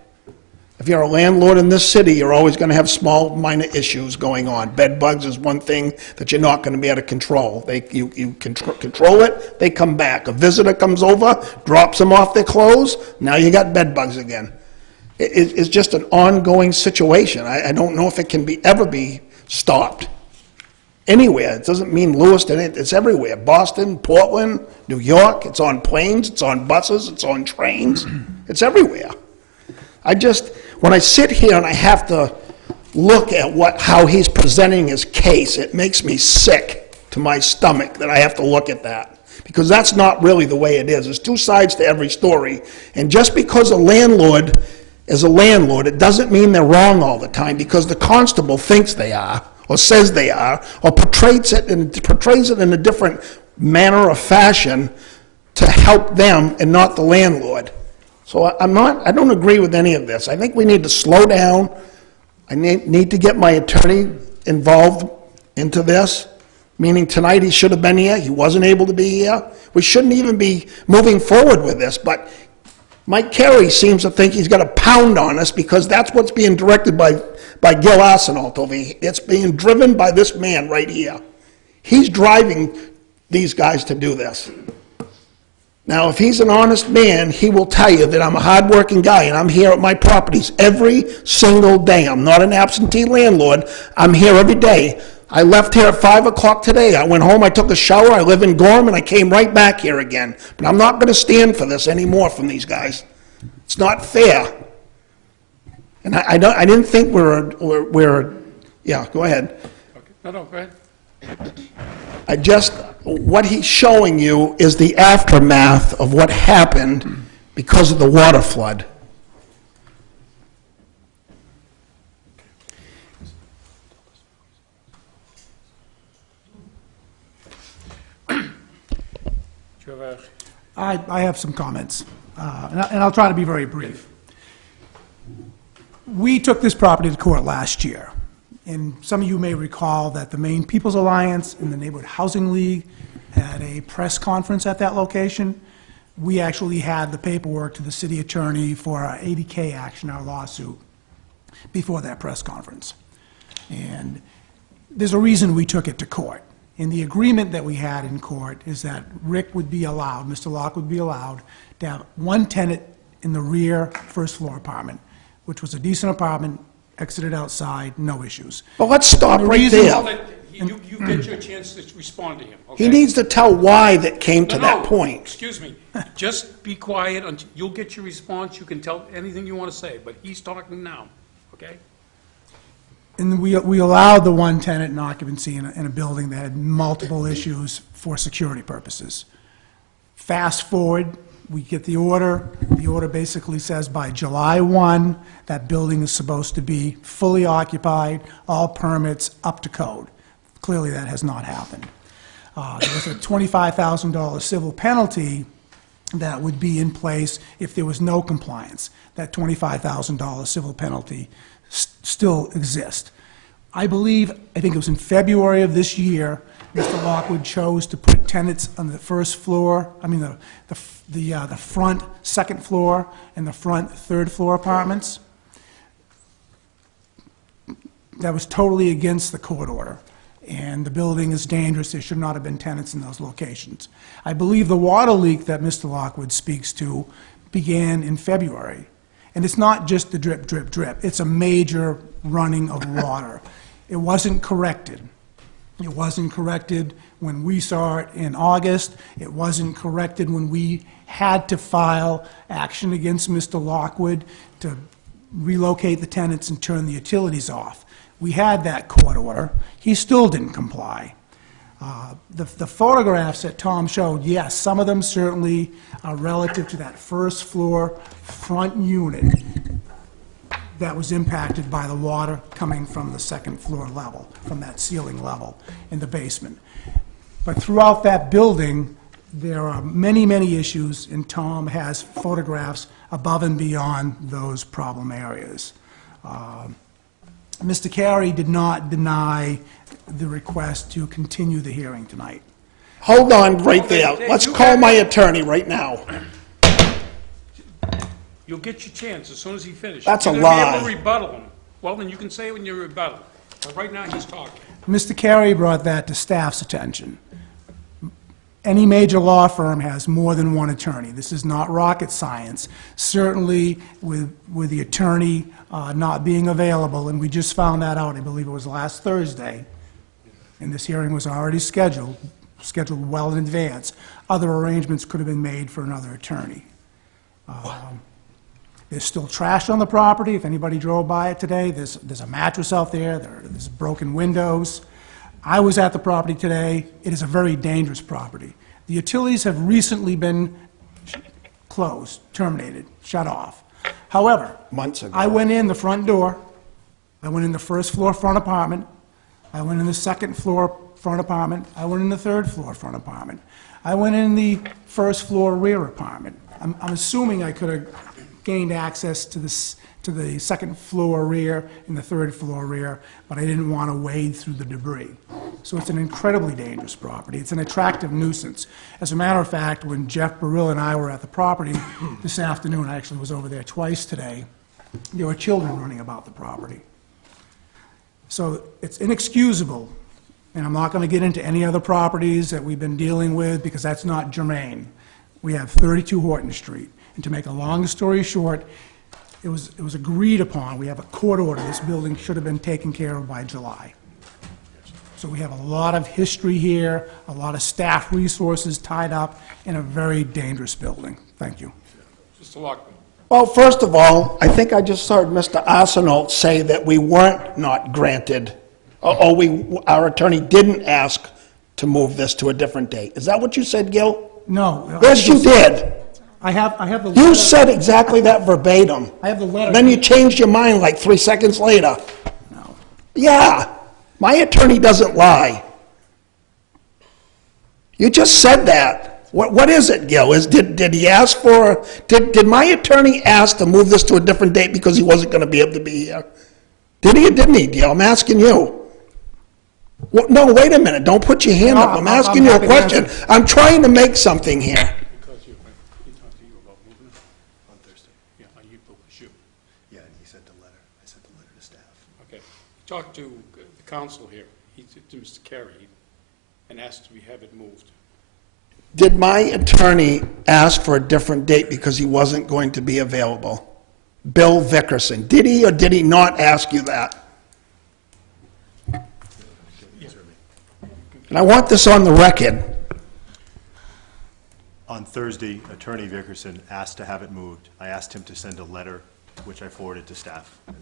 If you're a landlord in this city, you're always going to have small, minor issues going on. Bed bugs is one thing that you're not going to be able to control. You control it, they come back. A visitor comes over, drops them off their clothes, now you got bed bugs again. It's just an ongoing situation. I don't know if it can ever be stopped. Anywhere. It doesn't mean Lewiston, it's everywhere. Boston, Portland, New York, it's on planes, it's on buses, it's on trains, it's everywhere. When I sit here and I have to look at how he's presenting his case, it makes me sick to my stomach that I have to look at that. Because that's not really the way it is. There's two sides to every story. And just because a landlord is a landlord, it doesn't mean they're wrong all the time, because the constable thinks they are, or says they are, or portrays it in a different manner or fashion to help them and not the landlord. So I don't agree with any of this. I think we need to slow down. I need to get my attorney involved into this, meaning tonight he should have been here. He wasn't able to be here. We shouldn't even be moving forward with this, but Mike Carey seems to think he's got a pound on us because that's what's being directed by Gil Arsenault over here. It's being driven by this man right here. He's driving these guys to do this. Now, if he's an honest man, he will tell you that I'm a hardworking guy and I'm here at my properties every single day. I'm not an absentee landlord. I'm here every day. I left here at 5 o'clock today. I went home, I took a shower, I live in Gorham, and I came right back here again. But I'm not going to stand for this anymore from these guys. It's not fair. And I didn't think yeah, go ahead. Okay. No, go ahead. What he's showing you is the aftermath of what happened because of the water flood. I have some comments, and I'll try to be very brief. We took this property to court last year, and some of you may recall that the Maine People's Alliance and the Neighborhood Housing League had a press conference at that location. We actually had the paperwork to the city attorney for our 80K action, our lawsuit, before that press conference. And there's a reason we took it to court. And the agreement that we had in court is that Rick would be allowed, Mr. Locke would be allowed to have one tenant in the rear first floor apartment, which was a decent apartment, exited outside, no issues. But let's stop right there. You get your chance to respond to him, okay? He needs to tell why that came to that No, point. excuse me. Just be quiet until you'll get your response. You can tell anything you want to say, but he's talking now, okay? And we allowed the one tenant in occupancy in a building that had multiple issues for security purposes. Fast forward, we get the order. The order basically says by July 1, that building is supposed to be fully occupied, all permits up to code. Clearly, that has not happened. There was a $25,000 civil penalty that would be in place if there was no compliance. That $25,000 civil penalty still exists. I think it was in February of this year, Mr. Lockwood chose to put tenants on the first floor, the front second floor and the front third floor apartments. That was totally against the court order, and the building is dangerous. There should not have been tenants in those locations. I believe the water leak that Mr. Lockwood speaks to began in February. And it's not just the drip, drip, drip. It's a major running of water. It wasn't corrected. It wasn't corrected when we saw it in August. It wasn't corrected when we had to file action against Mr. Lockwood to relocate the tenants and turn the utilities off. We had that court order. He still didn't comply. The photographs that Tom showed, yes, some of them certainly are relative to that first floor front unit that was impacted by the water coming from the second floor level, from that ceiling level in the basement. But throughout that building, there are many, many issues, and Tom has photographs above and beyond those problem areas. Mr. Carey did not deny the request to continue the hearing tonight. Hold on right there. Let's call my attorney right now. You'll get your chance as soon as he finishes. That's a You're gonna be lie. able to rebuttal him. Well, then you can say it when you rebuttal. But right now, he's talking. Mr. Carey brought that to staff's attention. Any major law firm has more than one attorney. This is not rocket science. Certainly, with the attorney not being available, and we just found that out, I believe it was last Thursday, and this hearing was already scheduled well in advance. Other arrangements could have been made for another attorney. There's still trash on the property. If anybody drove by it today, there's a mattress out there, there's broken windows. I was at the property today. It is a very dangerous property. The utilities have recently been closed, terminated, shut off. However, Months ago. I went in the front door. I went in the first floor front apartment. I went in the second floor front apartment. I went in the third floor front apartment. I went in the first floor rear apartment. I'm assuming I could have gained access to the second floor rear and the third floor rear, but I didn't want to wade through the debris. So it's an incredibly dangerous property. It's an attractive nuisance. As a matter of fact, when Jeff Burrill and I were at the property this afternoon, I actually was over there twice today, there were children running about the property. So it's inexcusable, and I'm not going to get into any other properties that we've been dealing with because that's not germane. We have 32 Horton Street, and to make a long story short, it was agreed upon, we have a court order, this building should have been taken care of by July. So we have a lot of history here, a lot of staff resources tied up in a very dangerous building. Thank you. Mr. Lockwood. Well, first of all, I think I just heard Mr. Arsenault say that we weren't not granted, or our attorney didn't ask to move this to a different date. Is that what you said, Gil? No. Yes, you did. I have the letter. You said exactly that verbatim. I have the letter. Then you changed your mind like 3 seconds later. No. Yeah, my attorney doesn't lie. You just said that. What is it, Gil? Did he ask for, did my attorney ask to move this to a different date because he wasn't going to be able to be here? Did he or didn't he, Gil? I'm asking you. Well, no, wait a minute. Don't put your hand up. I'm asking you a question. I'm trying to make something here. Because he talked to you about moving it on Thursday. Yeah, it was you. Yeah, and he sent a letter. I sent a letter to staff. Okay. Talked to the council here, to Mr. Carey, and asked to have it moved. Did my attorney ask for a different date because he wasn't going to be available? Bill Vickerson. Did he or did he not ask you that? And I want this on the record. On Thursday, Attorney Vickerson asked to have it moved. I asked him to send a letter, which I forwarded to staff. And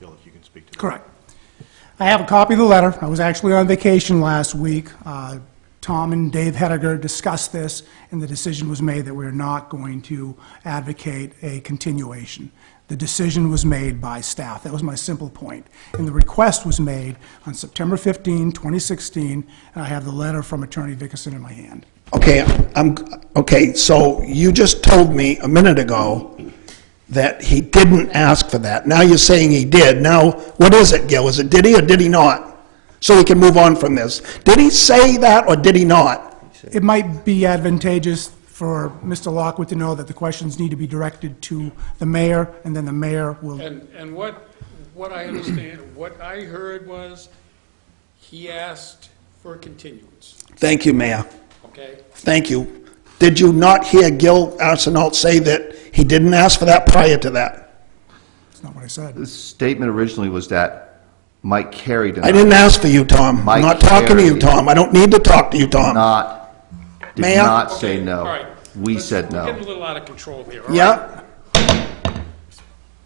Gil, if you can speak to that. Correct. I have a copy of the letter. I was actually on vacation last week. Tom and Dave Hediger discussed this, and the decision was made that we're not going to advocate a continuation. The decision was made by staff. That was my simple point. And the request was made on September 15, 2016, and I have the letter from Attorney Vickerson in my hand. Okay, okay, so you just told me a minute ago that he didn't ask for that. Now you're saying he did. Now, what is it, Gil? Is it did he or did he not? So we can move on from this. Did he say that or did he not? It might be advantageous for Mr. Lockwood to know that the questions need to be directed to the mayor, and then the mayor will... And what I understand, what I heard was, he asked for a continuance, Thank you, Mayor. okay? Thank you. Did you not hear Gil Arsenault say that he didn't ask for that prior to that? That's not what I said. The statement originally was that Mike Carey did not. I didn't ask for you, Tom. I'm Mike not talking to you, Carey Tom. I don't need to talk to you, Tom. did Mayor? not say Okay, no. all right. We said We're no. getting a little out of control here, all right? Yeah?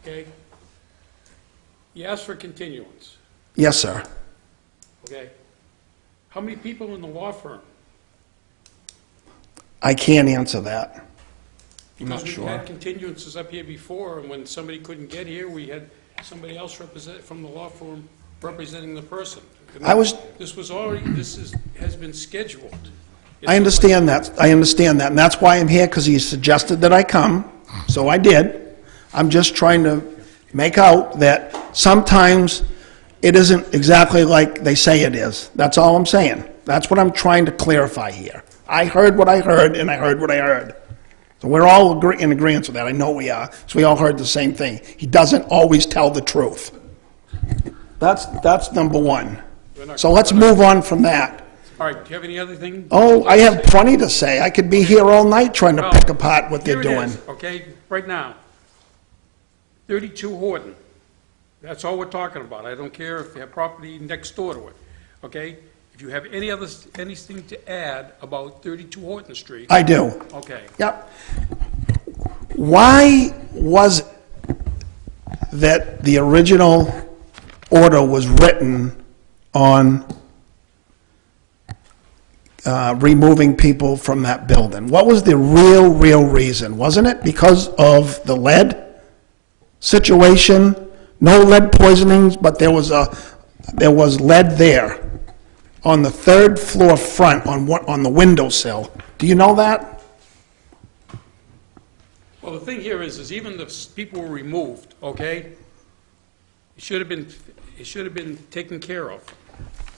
Okay? You asked for continuance, Yes, sir. okay? How many people in the law firm? I can't answer that. Because we've had continuances up here before, and when somebody couldn't get here, we had somebody else from the law firm representing the person. Has been scheduled. I understand that. I understand that. And that's why I'm here, because he suggested that I come. So I did. I'm just trying to make out that sometimes it isn't exactly like they say it is. That's all I'm saying. That's what I'm trying to clarify here. I heard what I heard, and I heard what I heard. So we're all in agreement with that. I know we are. So we all heard the same thing. He doesn't always tell the truth. That's number one. So let's move on from that. All right, do you have any other thing? Oh, I have plenty to say. I could be here all night trying to pick apart what they're Here it doing. is, okay, right now. 32 Horton. That's all we're talking about. I don't care if you have property next door to it, okay? If you have anything to add about 32 Horton Street. I do. Okay. Yep. Why was it that the original order was written on removing people from that building? What was the real reason? Wasn't it because of the lead situation? No lead poisonings, but there was lead there on the third floor front on the windowsill. Do you know that? Well, the thing here is even the people were removed, okay? It should have been taken care of,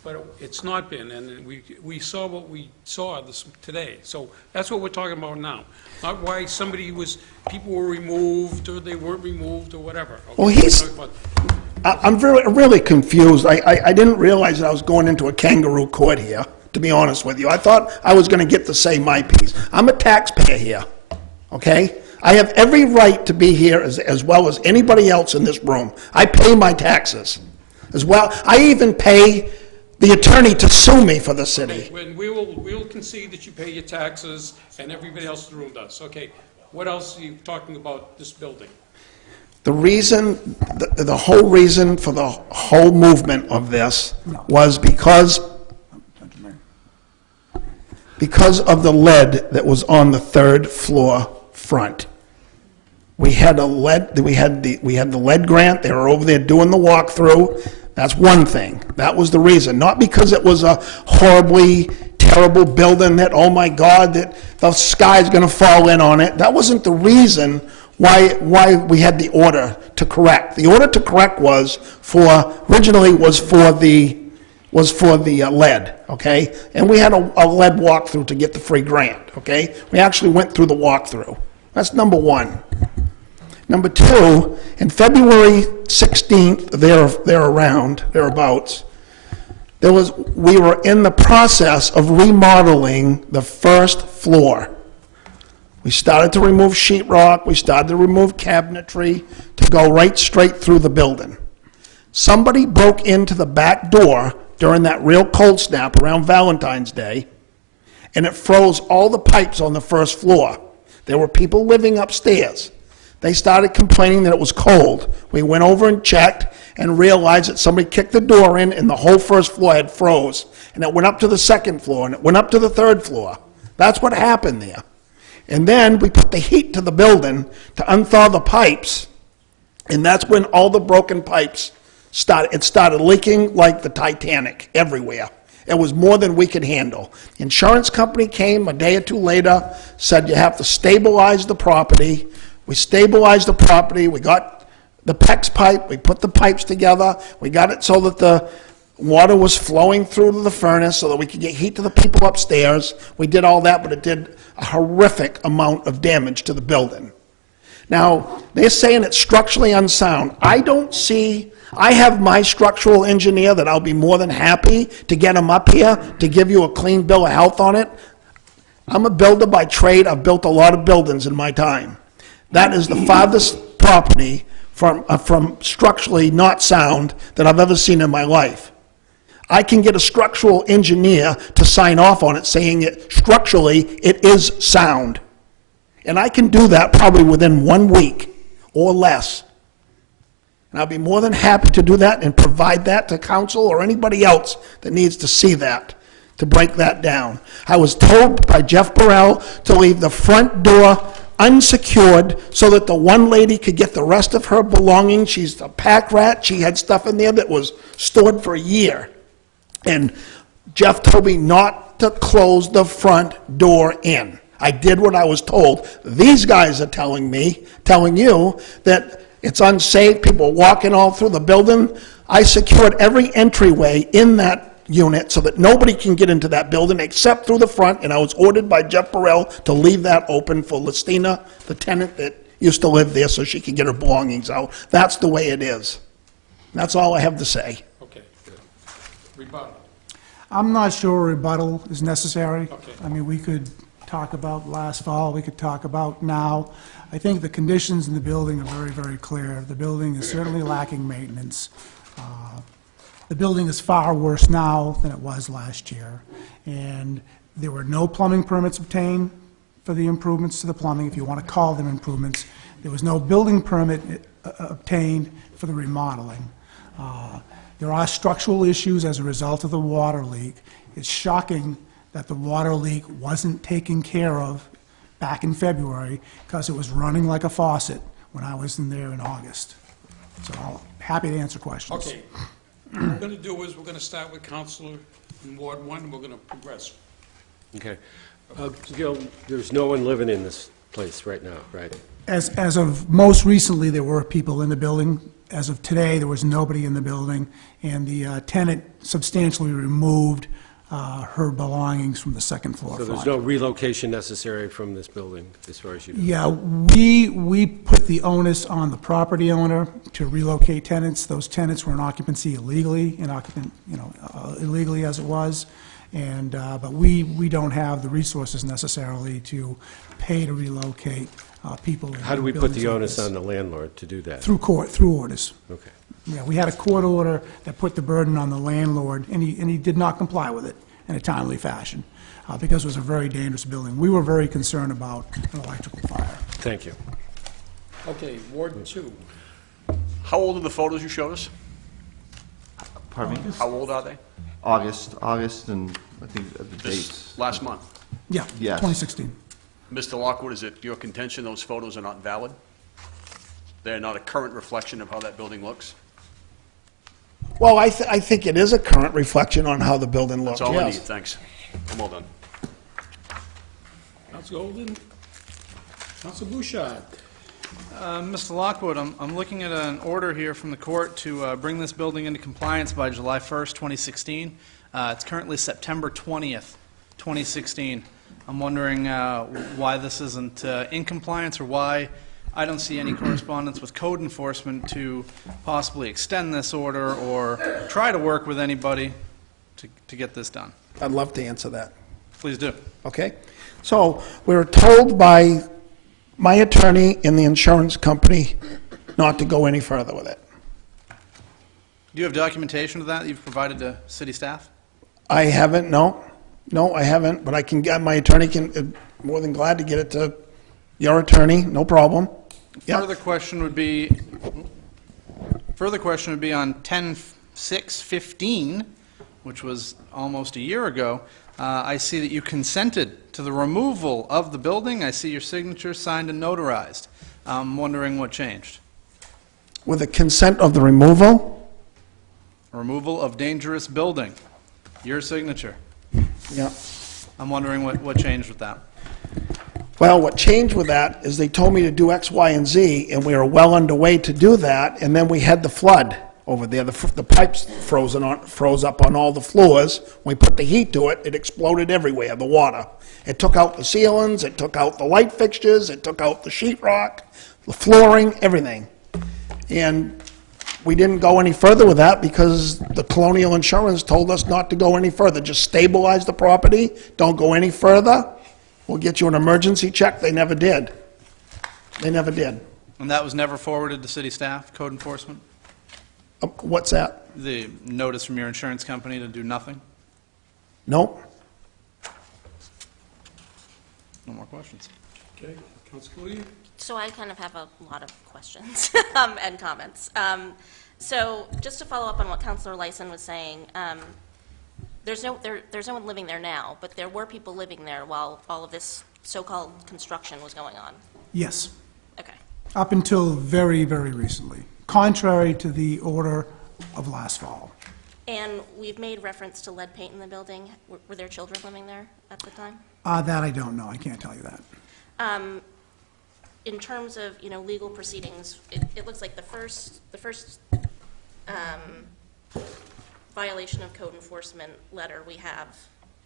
but it's not been, and we saw what we saw today. So that's what we're talking about now, not why people were removed or they weren't removed or whatever. Okay? Well, I'm really confused. I didn't realize that I was going into a kangaroo court here, to be honest with you. I thought I was going to get to say my piece. I'm a taxpayer here, okay? I have every right to be here as well as anybody else in this room. I pay my taxes as well. I even pay the attorney to sue me for the city. When we will concede that you pay your taxes and everybody else in the room does. Okay, what else are you talking about this building? The reason, the whole reason for the whole movement of this was because of the lead that was on the third floor front. We had the lead grant. They were over there doing the walkthrough. That's one thing. That was the reason. Not because it was a horribly terrible building that, oh my God, that the sky's going to fall in on it. That wasn't the reason why we had the order to correct. The order to correct originally was for the lead, okay? And we had a lead walkthrough to get the free grant, okay? We actually went through the walkthrough. That's number one. Number two, in February 16th, thereabouts, we were in the process of remodeling the first floor. We started to remove sheetrock, we started to remove cabinetry to go right straight through the building. Somebody broke into the back door during that real cold snap around Valentine's Day, and it froze all the pipes on the first floor. There were people living upstairs. They started complaining that it was cold. We went over and checked and realized that somebody kicked the door in and the whole first floor had froze. And it went up to the second floor and it went up to the third floor. That's what happened there. And then we put the heat to the building to unthaw the pipes, and that's when all the broken pipes started. It started leaking like the Titanic everywhere. It was more than we could handle. The insurance company came a day or two later, said you have to stabilize the property, We stabilized the property, we got the PEX pipe, we put the pipes together, we got it so that the water was flowing through to the furnace so that we could get heat to the people upstairs. We did all that, but it did a horrific amount of damage to the building. Now, they're saying it's structurally unsound. I don't see, I have my structural engineer that I'll be more than happy to get him up here to give you a clean bill of health on it. I'm a builder by trade. I've built a lot of buildings in my time. That is the farthest property from structurally not sound that I've ever seen in my life. I can get a structural engineer to sign off on it saying it structurally it is sound. And I can do that probably within 1 week or less. And I'll be more than happy to do that and provide that to council or anybody else that needs to see that, to break that down. I was told by Jeff Burrell to leave the front door unsecured so that the one lady could get the rest of her belongings. She's a pack rat. She had stuff in there that was stored for a year. And Jeff told me not to close the front door in. I did what I was told. These guys are telling you that it's unsafe, people walking all through the building. I secured every entryway in that unit so that nobody can get into that building except through the front, and I was ordered by Jeff Burrell to leave that open for Listina, the tenant that used to live there, so she could get her belongings out. That's the way it is. That's all I have to say. Okay, good. Rebuttal. I'm not sure a rebuttal is necessary. Okay. I mean, we could talk about last fall, we could talk about now. I think the conditions in the building are very, very clear. The building is certainly lacking maintenance. The building is far worse now than it was last year. And there were no plumbing permits obtained for the improvements to the plumbing, if you want to call them improvements. There was no building permit obtained for the remodeling. There are structural issues as a result of the water leak. It's shocking that the water leak wasn't taken care of back in February because it was running like a faucet when I was in there in August. So I'm happy to answer questions. Okay. What we're going to do is we're going to start with Counselor in Ward 1, and we're going to progress. Okay. Gil, there's no one living in this place right now, right? As of most recently, there were people in the building. As of today, there was nobody in the building, and the tenant substantially removed her belongings from the second floor. So there's no relocation necessary from this building, as far as you know? Yeah, we put the onus on the property owner to relocate tenants. Those tenants were in occupancy illegally, illegally as it was, and but we don't have the resources necessarily to pay to relocate people. How do we put the onus on the landlord to do that? Through court, through orders. Okay. Yeah, we had a court order that put the burden on the landlord, and he did not comply with it in a timely fashion, because it was a very dangerous building. We were very concerned about an electrical fire. Thank you. Okay, Ward 2. How old are the photos you showed us? Pardon me? How old are they? August, and I think the dates. This last month. Yeah, Yes. 2016. Mr. Lockwood, is it your contention those photos are not valid? They're not a current reflection of how that building looks? Well, I think it is a current reflection on how the building looks, That's all I need, yes. thanks. I'm all done. Counselor Golden. Counselor Bouchard. Mr. Lockwood, I'm looking at an order here from the court to bring this building into compliance by July 1st, 2016. It's currently September 20th, 2016. I'm wondering why this isn't in compliance, or why I don't see any correspondence with code enforcement to possibly extend this order or try to work with anybody to get this done. I'd love to answer that. Please do. Okay? So we were told by my attorney in the insurance company not to go any further with it. Do you have documentation of that you've provided to city staff? I haven't, no. No, I haven't, but I can get, my attorney can, more than glad to get it to your attorney, no problem. Yeah. Further question would be on 10/6/15, which was almost a year ago. I see that you consented to the removal of the building. I see your signature signed and notarized. I'm wondering what changed. With the consent of the removal? Removal of dangerous building. Your signature. Yeah. I'm wondering what changed with that. Well, what changed with that is they told me to do X, Y, and Z, and we were well underway to do that, and then we had the flood over there. The pipes froze up on all the floors. When we put the heat to it, it exploded everywhere, the water. It took out the ceilings, it took out the light fixtures, it took out the sheetrock, the flooring, everything. And we didn't go any further with that because the Colonial Insurance told us not to go any further. Just stabilize the property, don't go any further. We'll get you an emergency check. They never did. They never did. And that was never forwarded to city staff, code enforcement? What's that? The notice from your insurance company to do nothing? Nope. No more questions. Okay, Councilor Lee? So I kind of have a lot of questions and comments. So just to follow up on what Councilor Lyson was saying, there's no one living there now, but there were people living there while all of this so-called construction was going on. Yes, Okay. up until very, very recently, contrary to the order of last fall. And we've made reference to lead paint in the building. Were there children living there at the time? That I don't know. I can't tell you that. In terms of, legal proceedings, it looks like the first violation of code enforcement letter we have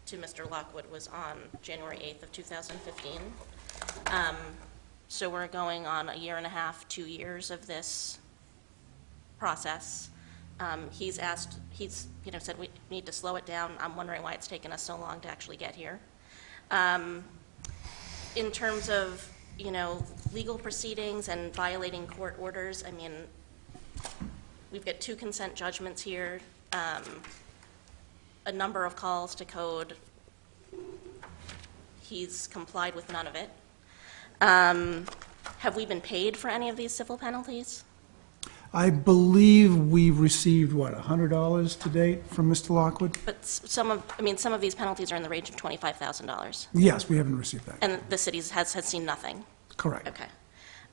to Mr. Lockwood was on January 8th of 2015. So we're going on a year and a half, 2 years of this process. He's said we need to slow it down. I'm wondering why it's taken us so long to actually get here. In terms of, legal proceedings and violating court orders, I mean, we've got 2 consent judgments here, a number of calls to code. He's complied with none of it. Have we been paid for any of these civil penalties? I believe we've received, what, $100 to date from Mr. Lockwood? But some of these penalties are in the range of $25,000. Yes, we haven't received that. And the city has seen nothing? Correct. Okay.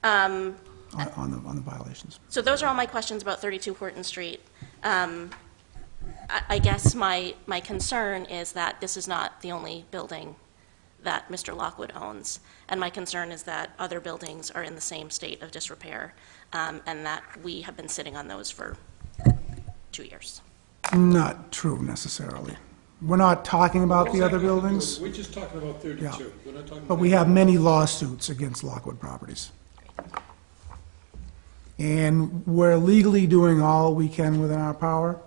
On the violations. So those are all my questions about 32 Horton Street. I guess my concern is that this is not the only building that Mr. Lockwood owns, and my concern is that other buildings are in the same state of disrepair, and that we have been sitting on those for 2 years. Not true necessarily. We're not talking about the other buildings, We're just talking about 32. Yeah. We're not talking but about... we have many lawsuits against Lockwood Properties. And we're legally doing all we can within our power.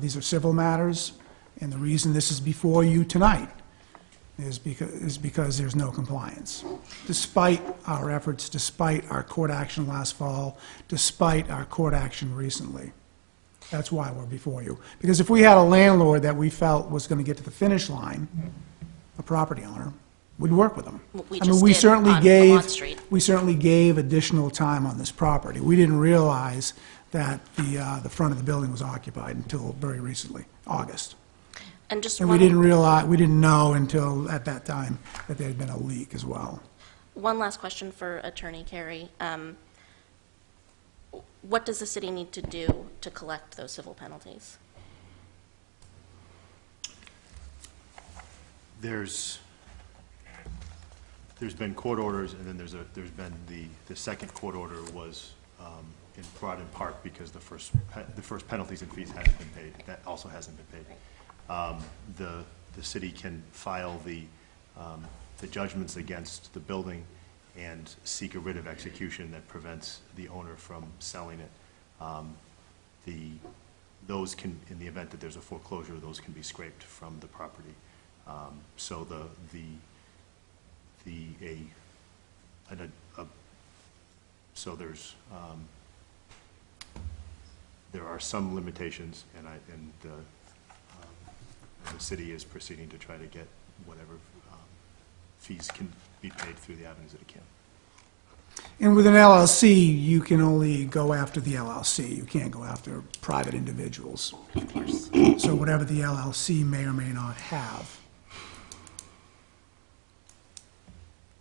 These are civil matters, and the reason this is before you tonight is because there's no compliance. Despite our efforts, despite our court action last fall, despite our court action recently. That's why we're before you. Because if we had a landlord that we felt was going to get to the finish line, a property owner, we'd work with them. We I mean, just we did certainly on gave Vermont Street. we certainly gave additional time on this property. We didn't realize that the front of the building was occupied until very recently, August. And just And we didn't know until at that time that there had been a leak as well. one last question for Attorney Carey. What does the city need to do to collect those civil penalties? There's been court orders, and then there's been the second court order was brought in part because the first penalties and fees hadn't been paid. That also hasn't been paid. The city can file the judgments against the building and seek a writ of execution that prevents the owner from selling it. Those can, in the event that there's a foreclosure, those can be scraped from the property. So there are some limitations, and the city is proceeding to try to get whatever fees can be paid through the avenues that it can. And with an LLC, you can only go after the LLC. You can't go after private individuals. Of course. So whatever the LLC may or may not have.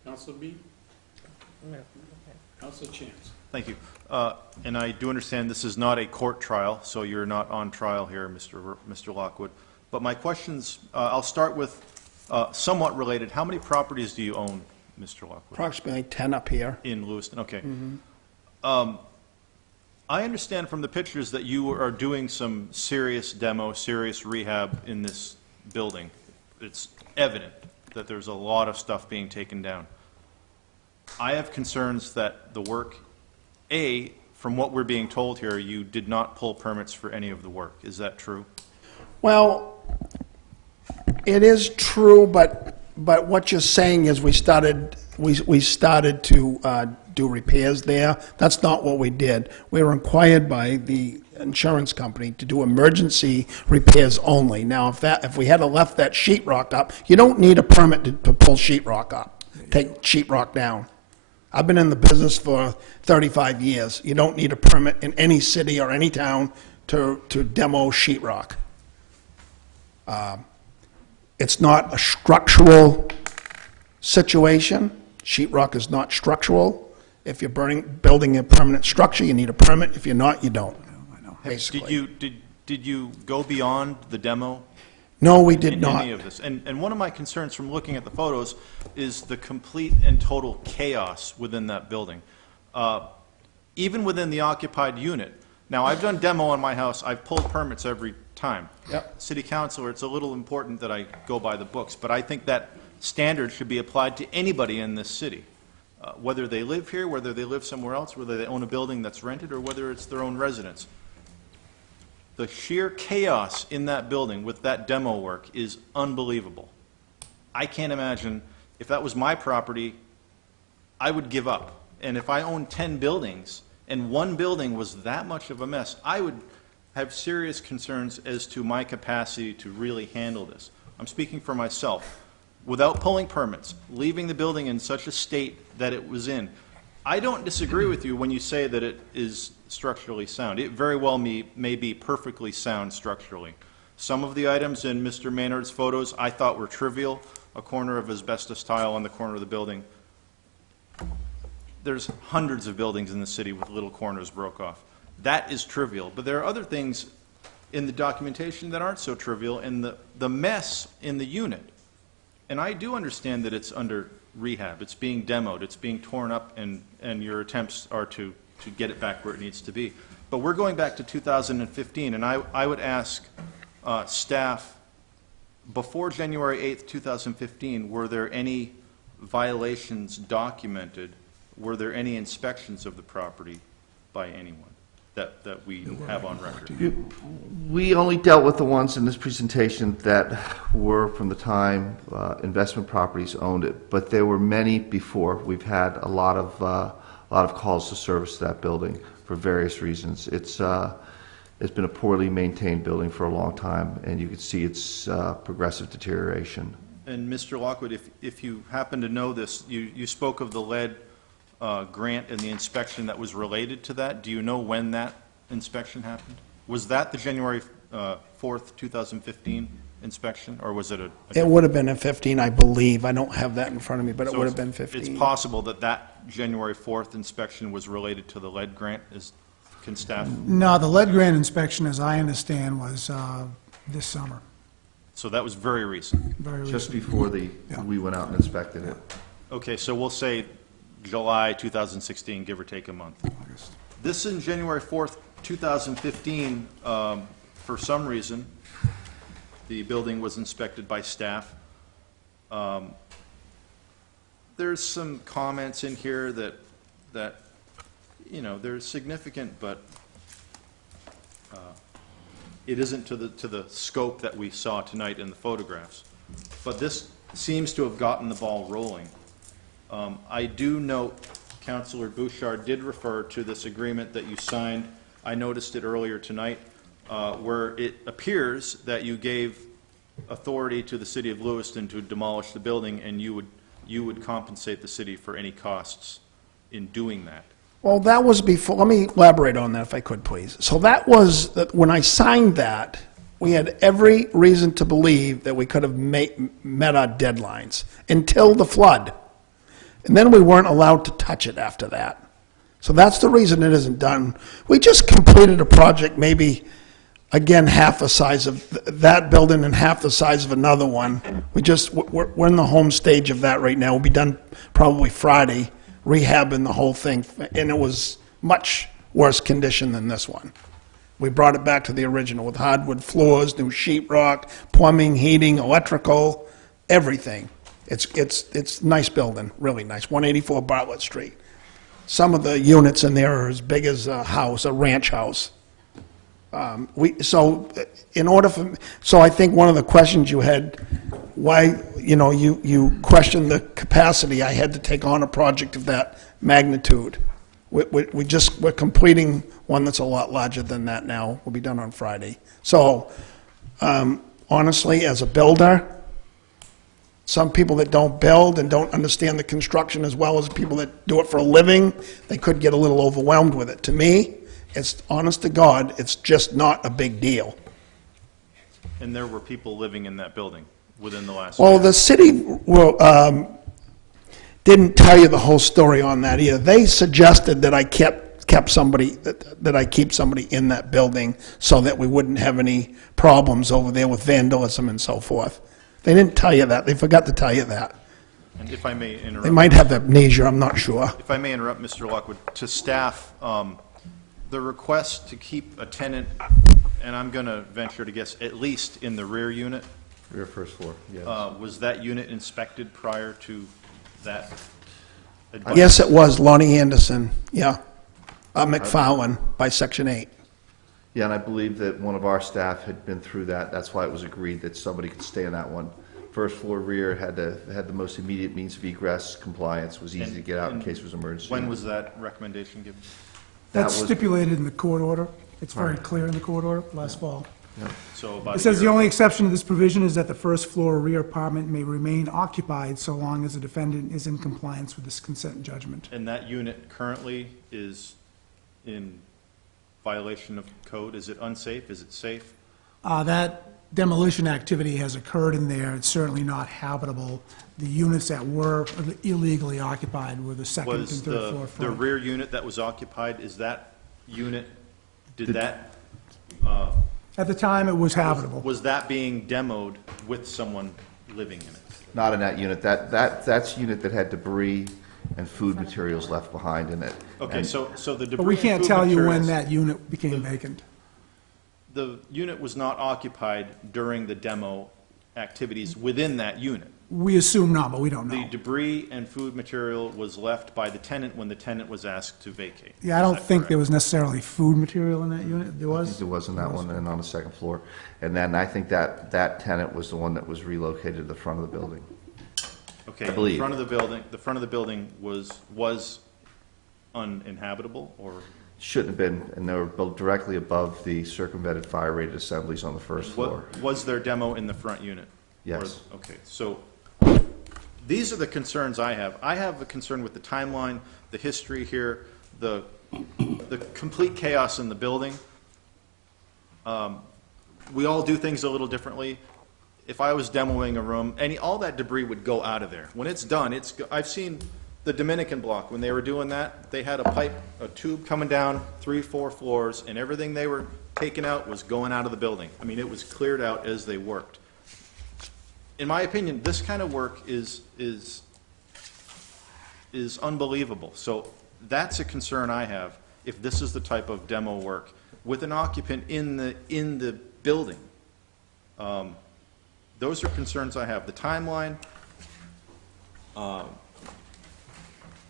Councilor B? Councilor Chance? Thank you. And I do understand this is not a court trial, so you're not on trial here, Mr. Lockwood. But my questions, I'll start with somewhat related. How many properties do you own Mr. Lockwood? Approximately 10 up here. In Lewiston, okay. I understand from the pictures that you are doing some serious demo, serious rehab in this building. It's evident that there's a lot of stuff being taken down. I have concerns that the work, A, from what we're being told here, you did not pull permits for any of the work. Is that true? Well, it is true, but what you're saying is we started to do repairs there. That's not what we did. We were required by the insurance company to do emergency repairs only. Now, if we had left that sheetrock up, you don't need a permit to pull sheetrock up, take sheetrock down. I've been in the business for 35 years. You don't need a permit in any city or any town to demo sheetrock. It's not a structural situation. Sheetrock is not structural. If you're building a permanent structure, you need a permit. If you're not, you don't. Basically. Did you go beyond the demo? No, we did in not. any of this? And one of my concerns from looking at the photos is the complete and total chaos within that building. Even within the occupied unit. Now, I've done demo on my house. I've pulled permits every time. Yep. City councilor, it's a little important that I go by the books, but I think that standard should be applied to anybody in this city. Whether they live here, whether they live somewhere else, whether they own a building that's rented, or whether it's their own residence. The sheer chaos in that building with that demo work is unbelievable. I can't imagine, if that was my property, I would give up. And if I owned 10 buildings, and one building was that much of a mess, I would have serious concerns as to my capacity to really handle this. I'm speaking for myself. Without pulling permits, leaving the building in such a state that it was in. I don't disagree with you when you say that it is structurally sound. It very well may be perfectly sound structurally. Some of the items in Mr. Maynard's photos I thought were trivial. A corner of asbestos tile on the corner of the building. There's hundreds of buildings in the city with little corners broke off. That is trivial, but there are other things in the documentation that aren't so trivial, and the mess in the unit. And I do understand that it's under rehab, it's being demoed, it's being torn up, and your attempts are to get it back where it needs to be. But we're going back to 2015, and I would ask staff, before January 8th, 2015, were there any violations documented? Were there any inspections of the property by anyone that we have on record? We only dealt with the ones in this presentation that were from the time investment properties owned it, but there were many before. We've had a lot of calls to service that building for various reasons. It's been a poorly maintained building for a long time, and you can see its progressive deterioration. And Mr. Lockwood, if you happen to know this, you spoke of the lead grant and the inspection that was related to that. Do you know when that inspection happened? Was that the January 4th, 2015 inspection, or was it a It would have been in 15, I believe. I don't have that in front of me, but it So would have been 15. It's possible that January 4th inspection was related to the lead grant. Can staff? No, the lead grant inspection, as I understand, was this summer. So that was very recent. Very Just recent. before we went out and inspected it. Okay, so we'll say July 2016, give or take a month. August. This in January 4th, 2015, for some reason, the building was inspected by staff. There's some comments in here that you know, they're significant, but it isn't to the scope that we saw tonight in the photographs. But this seems to have gotten the ball rolling. I do note Councilor Bouchard did refer to this agreement that you signed. I noticed it earlier tonight, where it appears that you gave authority to the city of Lewiston to demolish the building, and you would compensate the city for any costs in doing that. Well, that was before, let me elaborate on that if I could, please. So that was, when I signed that, we had every reason to believe that we could have met our deadlines until the flood. And then we weren't allowed to touch it after that. So that's the reason it isn't done. We just completed a project maybe again, half the size of that building and half the size of another one. We're in the home stage of that right now. We'll be done probably Friday, rehabbing the whole thing, and it was much worse condition than this one. We brought it back to the original with hardwood floors, new sheetrock, plumbing, heating, electrical, everything. It's a nice building, really nice, 184 Bartlett Street. Some of the units in there are as big as a house, a ranch house. So I think one of the questions you had, why, you questioned the capacity. I had to take on a project of that magnitude. We're completing one that's a lot larger than that now. Will be done on Friday. So, honestly, as a builder, some people that don't build and don't understand the construction as well as people that do it for a living, they could get a little overwhelmed with it. To me, it's honest to God, it's just not a big deal. And there were people living in that building within the last Well, year. the city didn't tell you the whole story on that either. They suggested that I keep somebody in that building so that we wouldn't have any problems over there with vandalism and so forth. They didn't tell you that. They forgot to tell you that. And if I may interrupt. They might have amnesia, I'm not sure. If I may interrupt, Mr. Lockwood, to staff, the request to keep a tenant, and I'm going to venture to guess, at least in the rear unit, Rear first floor, yes. Was that unit inspected prior to that? Yes, it was, Lonnie Anderson, yeah. McFarland by Section 8. Yeah, and I believe that one of our staff had been through that. That's why it was agreed that somebody could stay in that one. First floor rear had the most immediate means of egress, compliance, was easy to get out in case there was an emergency. When was that recommendation given? That's That was- stipulated in the court order. It's very clear in the court order, last fall. So about It a says the year. only exception to this provision is that the first floor rear apartment may remain occupied so long as the defendant is in compliance with this consent judgment. And that unit currently is in violation of code? Is it unsafe? Is it safe? That demolition activity has occurred in there. It's certainly not habitable. The units that were illegally occupied were the second and Was third floor the front. rear unit that was occupied, is that unit, At the time, it was habitable. was that being demoed with someone living in it? Not in that unit. That's a unit that had debris and food materials left behind in it. Okay, And so the debris But we and can't food tell you when materials- that unit became vacant. The unit was not occupied during the demo activities within that unit. We assume not, but we don't The know. debris and food material was left by the tenant when the tenant was asked to vacate. Yeah, I Is don't that think correct? there was necessarily food material in that unit. There I was? think there was in that one and on the second floor. And then I think that tenant was the one that was relocated to the front of the building. Okay, I believe. the front of the building was uninhabitable, or Shouldn't have been, and they were built directly above the circumvented fire-rated assemblies on the first floor. was there demo in the front unit? Yes. Or- Okay, so these are the concerns I have. I have a concern with the timeline, the history here, the complete chaos in the building. We all do things a little differently. If I was demoing a room, all that debris would go out of there. When it's done, I've seen the Dominican block, when they were doing that, they had a tube coming down 3-4 floors, and everything they were taking out was going out of the building. I mean, it was cleared out as they worked. In my opinion, this kind of work is unbelievable. So that's a concern I have, if this is the type of demo work with an occupant in the building. Those are concerns I have. The timeline,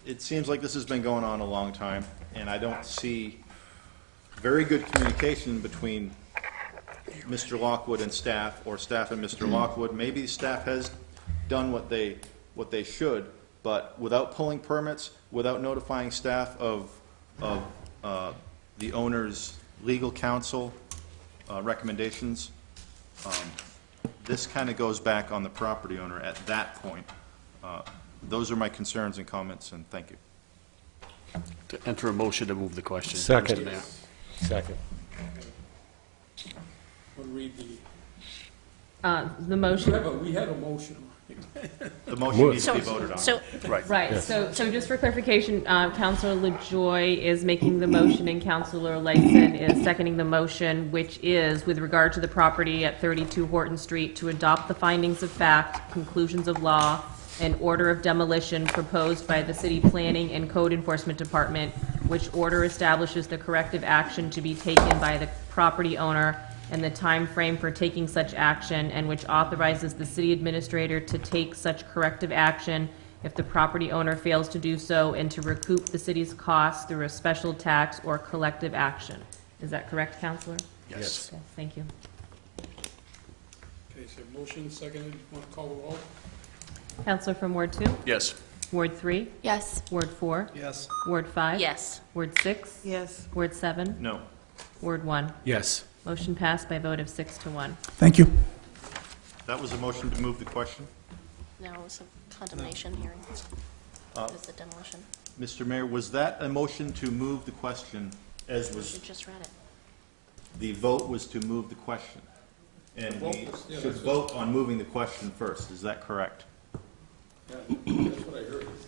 it seems like this has been going on a long time, and I don't see very good communication between Mr. Lockwood and staff, or staff and Mr. Lockwood. Maybe staff has done what they should, but without pulling permits, without notifying staff of the owner's legal counsel recommendations, this kind of goes back on the property owner at that point. Those are my concerns and comments, and thank you. To enter a motion to move the question. Second. Mr. Mayor. Second. We'll read The motion, we have a motion. The motion needs to be voted on. So, Right, so just for clarification, Councilor LaJoy is making the motion and Councilor Lyson is seconding the motion, which is with regard to the property at 32 Horton Street to adopt the findings of fact, conclusions of law, and order of demolition proposed by the City Planning and Code Enforcement Department, which order establishes the corrective action to be taken by the property owner and the time frame for taking such action, and which authorizes the city administrator to take such corrective action if the property owner fails to do so, and to recoup the city's costs through a special tax or collective action. Is that correct, Counselor? Yes. Okay, thank you. Okay, so motion seconded, want to call the roll? Counselor from Ward 2? Yes. Ward 3? Yes. Ward 4? Yes. Ward 5? yes. Ward 6? Yes. Ward 7? No. Ward 1? Yes. Motion passed by a vote of 6-1. Thank you. That was a motion to move the question. No, it was a condemnation hearing. It was the demolition. Mr. Mayor, was that a motion to move the question as You was, just read it. the vote was to move the question? And we should vote on moving the question first, is that correct?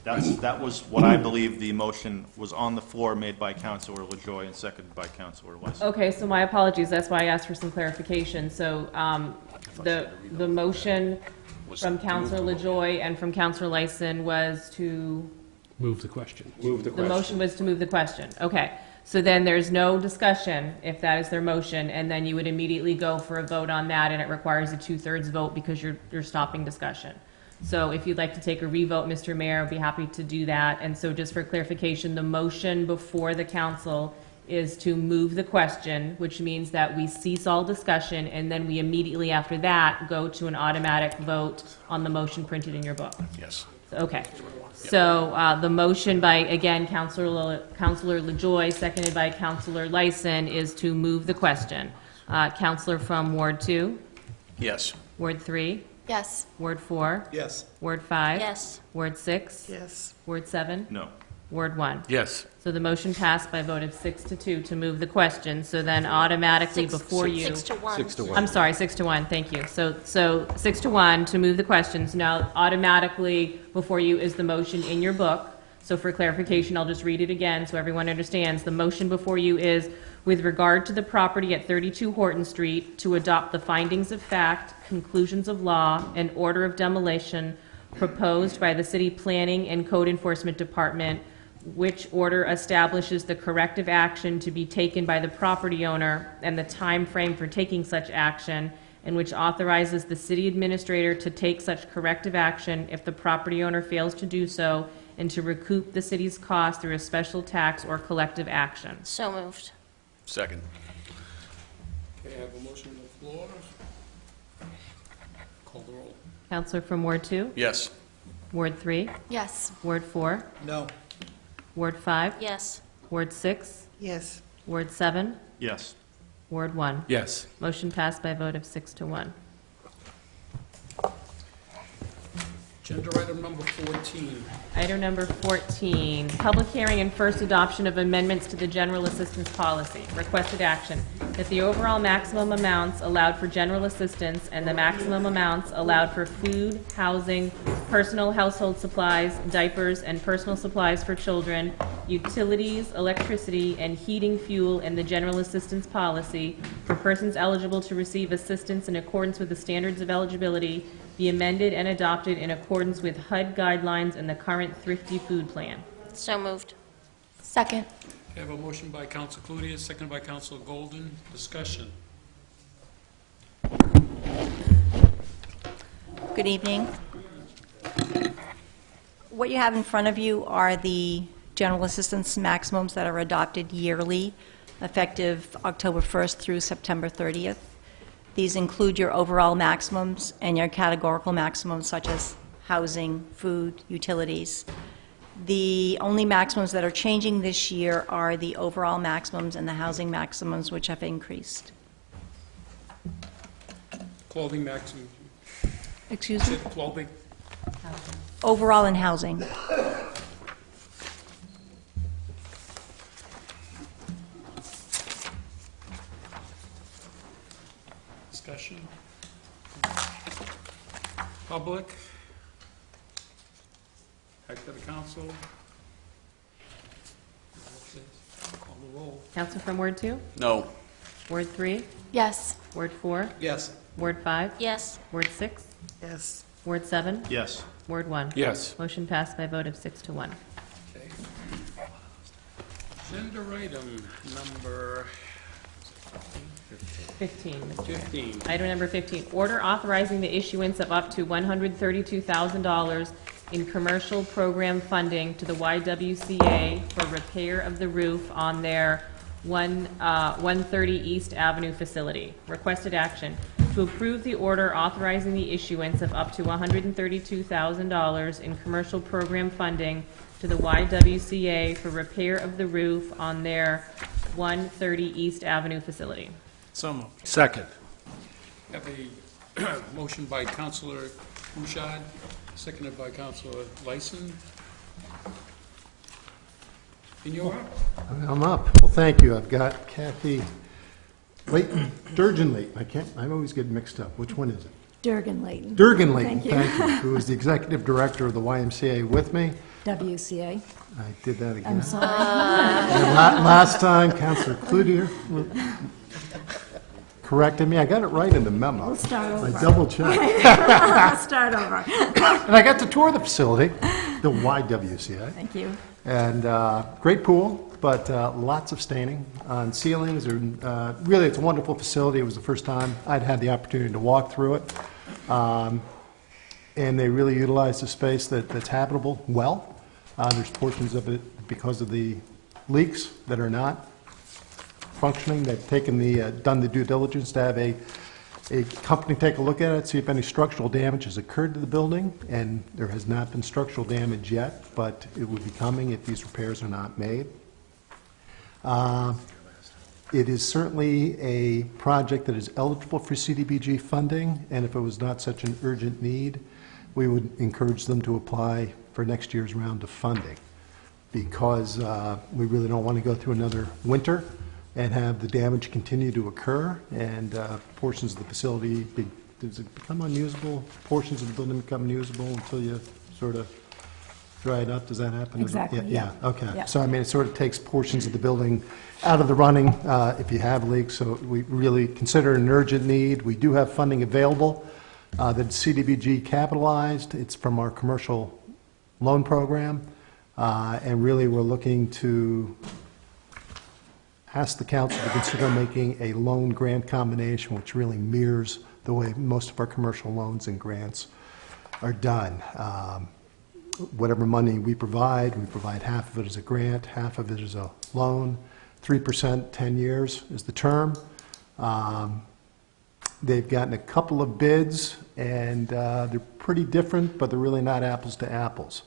That was what I believe the motion was on the floor, made by Councilor LaJoy and seconded by Councilor Lyson. Okay, so my apologies, that's why I asked for some clarification. So, the motion from Councilor LaJoy and from Councilor Lyson was to, Move the question. Move the the question. motion was to move the question. Okay, so then there's no discussion if that is their motion, and then you would immediately go for a vote on that, and it requires a 2/3 vote because you're stopping discussion. So if you'd like to take a revote, Mr. Mayor, I'd be happy to do that. And so just for clarification, the motion before the council is to move the question, which means that we cease all discussion, and then we immediately after that go to an automatic vote on the motion printed in your book. Yes. Okay. So the motion by, again, Councilor LaJoy, seconded by Councilor Lyson, is to move the question. Councilor from Ward 2, Yes. Ward 3, Yes. Ward 4, Yes. Ward 5? Yes. Ward 6? Yes. Ward 7? No. Ward 1? Yes. So the motion passed by a vote of 6-2 to move the question. So then automatically before you... 6-1. 6-1. I'm sorry, 6-1, thank you. So 6-1 to move the questions. Now automatically before you is the motion in your book. So for clarification, I'll just read it again so everyone understands. The motion before you is with regard to the property at 32 Horton Street to adopt the findings of fact, conclusions of law, and order of demolition proposed by the City Planning and Code Enforcement Department, which order establishes the corrective action to be taken by the property owner and the time frame for taking such action, and which authorizes the city administrator to take such corrective action if the property owner fails to do so, and to recoup the city's cost through a special tax or collective action. So moved. Second. Okay, I have a motion on the floor. Call the roll. Counselor from Ward 2, Yes. Ward 3, Yes. Ward 4, No. Ward 5, Yes. Ward 6, Yes. Ward 7, Yes. Ward 1. Yes. Motion passed by a vote of 6-1. Agenda item number 14. Item number 14, public hearing and first adoption of amendments to the general assistance policy. Requested action, that the overall maximum amounts allowed for general assistance and the maximum amounts allowed for food, housing, personal household supplies, diapers, and personal supplies for children, utilities, electricity, and heating fuel in the general assistance policy for persons eligible to receive assistance in accordance with the standards of eligibility be amended and adopted in accordance with HUD guidelines and the current Thrifty Food Plan. So moved. Second. Okay, I have a motion by Council Cludier, seconded by Council Golden. Discussion. Good evening. What you have in front of you are the general assistance maximums that are adopted yearly, effective October 1st through September 30th. These include your overall maximums and your categorical maximums, such as housing, food, utilities. The only maximums that are changing this year are the overall maximums and the housing maximums, which have increased. Clothing maximum. Excuse me? Said clothing. Overall in housing. Discussion. Public. Back to the council. Call the roll. Counsel from Ward 2? No. Ward 3? Yes. Ward 4? Yes. Ward 5? Yes. Ward 6? Yes. Ward 7? Yes. Ward 1? Yes. Motion passed by a vote of 6 to 1. Okay. Agenda item number 15, Mr. Chair. 15. Item number 15, order authorizing the issuance of up to $132,000 in commercial program funding to the YWCA for repair of the roof on their 130 East Avenue facility. Requested action, to approve the order authorizing the issuance of up to $132,000 in commercial program funding to the YWCA for repair of the roof on their 130 East Avenue facility. So moved. Second. Have a motion by Councilor Bouchard, seconded by Councilor Lyson. And you're up. I'm up. Well, thank you. I've got Kathy Layton, Durgan Layton. I always get mixed up. Which one is it? Durgan Layton. Durgan Layton, Thank you. who is the executive director of the YMCA with me. WCA. I did that again. I'm sorry. And last time, Councilor Cloutier corrected me. I got it right in the memo. We'll start over. I double-checked. I'll start over. And I got to tour the facility, the YWCA. Thank you. And great pool, but lots of staining on ceilings. Really, it's a wonderful facility. It was the first time I'd had the opportunity to walk through it. And they really utilized the space that's habitable well. There's portions of it because of the leaks that are not functioning. They've taken done the due diligence to have a company take a look at it, see if any structural damage has occurred to the building, and there has not been structural damage yet, but it would be coming if these repairs are not made. It is certainly a project that is eligible for CDBG funding, and if it was not such an urgent need, we would encourage them to apply for next year's round of funding, because we really don't want to go through another winter and have the damage continue to occur, and portions of the facility, does it become unusable? Portions of the building become unusable until you sort of dry it up? Does that happen? Exactly, yeah. Okay. Yeah. So, I mean, it sort of takes portions of the building out of the running if you have leaks, so we really consider it an urgent need. We do have funding available that's CDBG capitalized. It's from our commercial loan program, and really we're looking to ask the council to consider making a loan grant combination which really mirrors the way most of our commercial loans and grants are done. Whatever money we provide half of it as a grant, half of it as a loan, 3%, 10 years is the term. They've gotten a couple of bids, and they're pretty different, but they're really not apples to apples.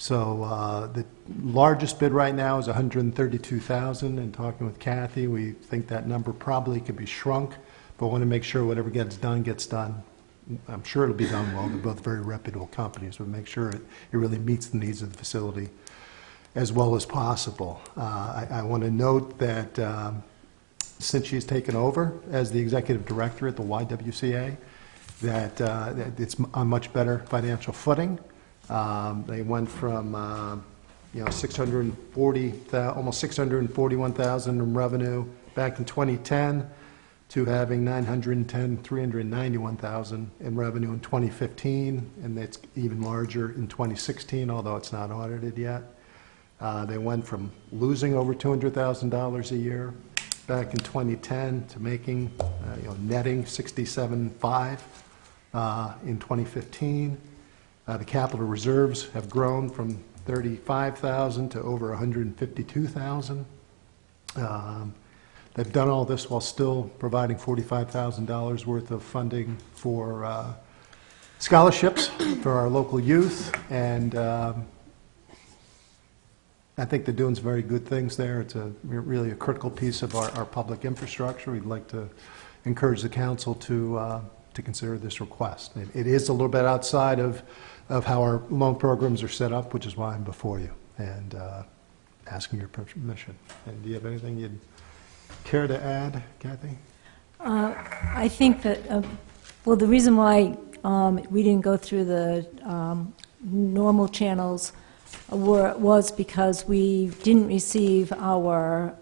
So the largest bid right now is $132,000, and talking with Kathy, we think that number probably could be shrunk, but want to make sure whatever gets done gets done. I'm sure it'll be done well. They're both very reputable companies, but make sure it really meets the needs of the facility as well as possible. I want to note that since she's taken over as the executive director at the YWCA, that it's on much better financial footing. They went from almost 641,000 in revenue back in 2010 to having 391,000 in revenue in 2015, and it's even larger in 2016, although it's not audited yet. They went from losing over $200,000 a year back in 2010 to making, netting 67.5 in 2015. The capital reserves have grown from 35,000 to over 152,000. They've done all this while still providing $45,000 worth of funding for scholarships for our local youth, and I think they're doing some very good things there. It's really a critical piece of our public infrastructure. We'd like to encourage the council to consider this request. It is a little bit outside of how our loan programs are set up, which is why I'm before you and asking your permission. And do you have anything you'd care to add, Kathy? I think that, the reason why we didn't go through the normal channels was because we didn't receive our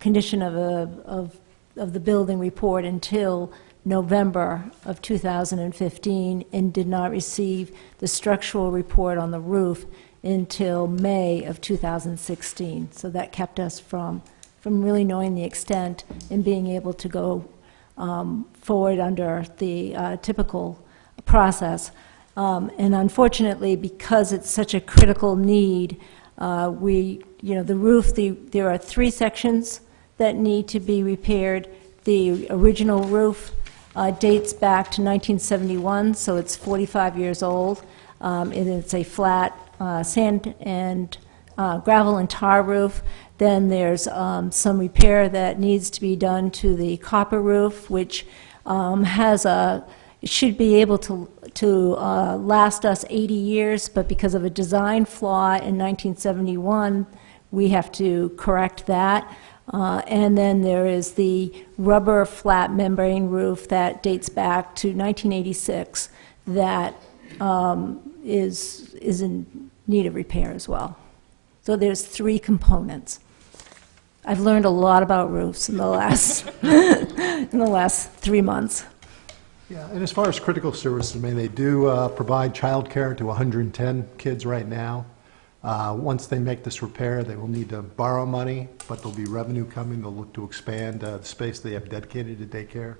condition of the building report until November of 2015, and did not receive the structural report on the roof until May of 2016. So that kept us from really knowing the extent and being able to go forward under the typical process. And unfortunately, because it's such a critical need, the roof, there are 3 sections that need to be repaired. The original roof dates back to 1971, so it's 45 years old. And it's a flat sand and gravel and tar roof. Then there's some repair that needs to be done to the copper roof, which should be able to last us 80 years, but because of a design flaw in 1971, we have to correct that. And then there is the rubber flat membrane roof that dates back to 1986 that is in need of repair as well. So there's 3 components. I've learned a lot about roofs in the last in the last 3 months. Yeah, and as far as critical services, I mean, they do provide childcare to 110 kids right now. Once they make this repair, they will need to borrow money, but there'll be revenue coming. They'll look to expand the space they have dedicated to daycare.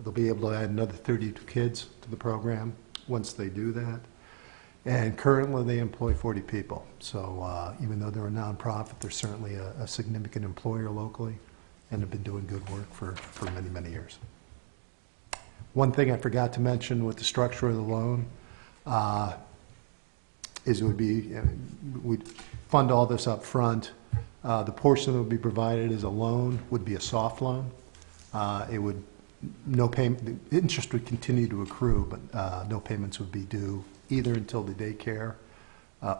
They'll be able to add another 32 kids to the program once they do that. And currently, they employ 40 people. So even though they're a nonprofit, they're certainly a significant employer locally and have been doing good work for many, many years. One thing I forgot to mention with the structure of the loan is we'd fund all this up front. The portion that would be provided as a loan would be a soft loan. No payment, the interest would continue to accrue, but no payments would be due either until the daycare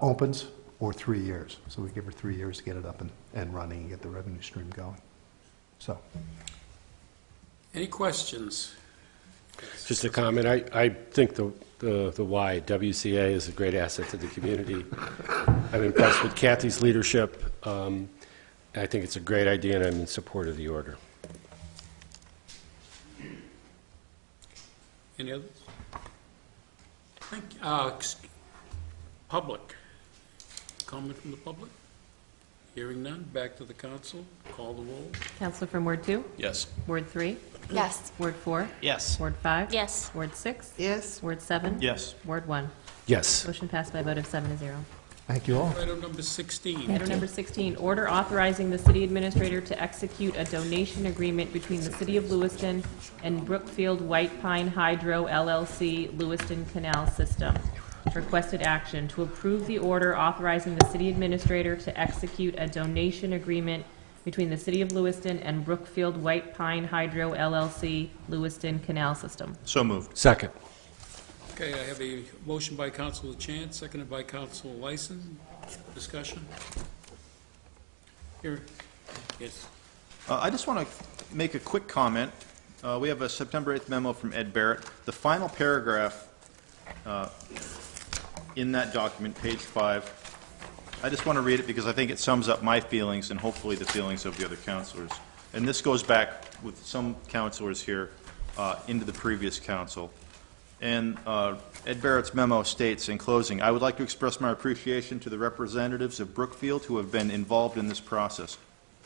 opens or 3 years. So we give her 3 years to get it up and running and get the revenue stream going. So. Any questions? Just a comment. I think the Y, WCA, is a great asset to the community. I'm impressed with Kathy's leadership. I think it's a great idea, and I'm in support of the order. Any others? Thank you. Public. Comment from the public? Hearing none, back to the council. Call the roll. Councilor from Ward 2? Yes. Ward 3? Yes. Ward 4? Yes. Ward 5? Yes. Ward 6? Yes. Ward 7? Yes. Ward 1? Yes. Motion passed by a vote of 7-0. Thank you all. Item number 16. Item number 16, order authorizing the city administrator to execute a donation agreement between the City of Lewiston and Brookfield White Pine Hydro LLC Lewiston Canal System. Requested action to approve the order authorizing the city administrator to execute a donation agreement between the City of Lewiston and Brookfield White Pine Hydro LLC Lewiston Canal System. So moved. Second. Okay, I have a motion by Councilor Chance, seconded by Councilor Lyson. Discussion? Here. Yes. I just want to make a quick comment. We have a September 8th memo from Ed Barrett. The final paragraph in that document, page 5, I just want to read it because I think it sums up my feelings and hopefully the feelings of the other councilors. And this goes back with some councilors here into the previous council. And Ed Barrett's memo states, in closing, I would like to express my appreciation to the representatives of Brookfield who have been involved in this process.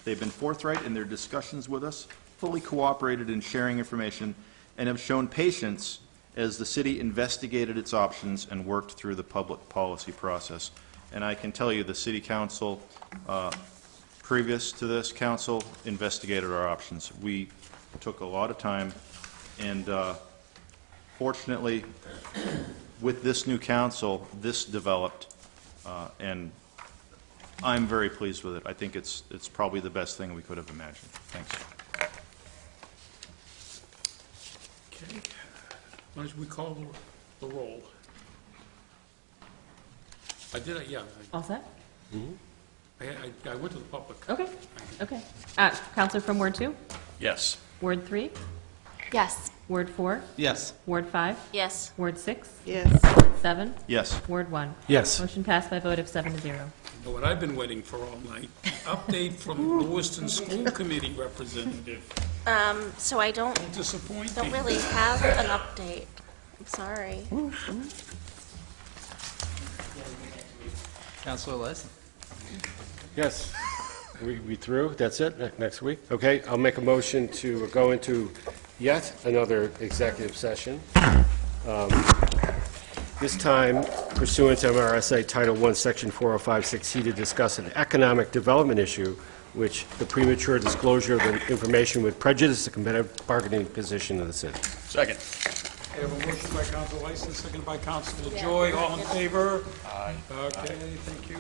They've been forthright in their discussions with us, fully cooperated in sharing information, and have shown patience as the city investigated its options and worked through the public policy process. And I can tell you the city council, previous to this council, investigated our options. We took a lot of time, and fortunately, with this new council, this developed, and I'm very pleased with it. I think it's probably the best thing we could have imagined. Thanks. Okay. Why don't we call the roll? I did it, yeah. All set? I went to the public. Okay. Councilor from Ward 2? Yes. Ward 3? Yes. Ward 4? Yes. Ward 5? Yes. Ward 6? Yes. Ward 7? Yes. Ward 1? Yes. Motion passed by a vote of 7 to 0. You know what I've been waiting for all night? Update from Lewiston School Committee representative. So I don't Disappointing. really have an update. I'm sorry. Councilor Lyson. Yes. We through? That's it? Next week? Okay, I'll make a motion to go into yet another executive session. This time pursuant to MRSA Title I, Section 405(6)(c) to discuss an economic development issue which the premature disclosure of information would prejudice the competitive bargaining position of the city. Second. I have a motion by Councilor Lyson, second by Councilor Joy. All in favor? Aye. Okay, thank you.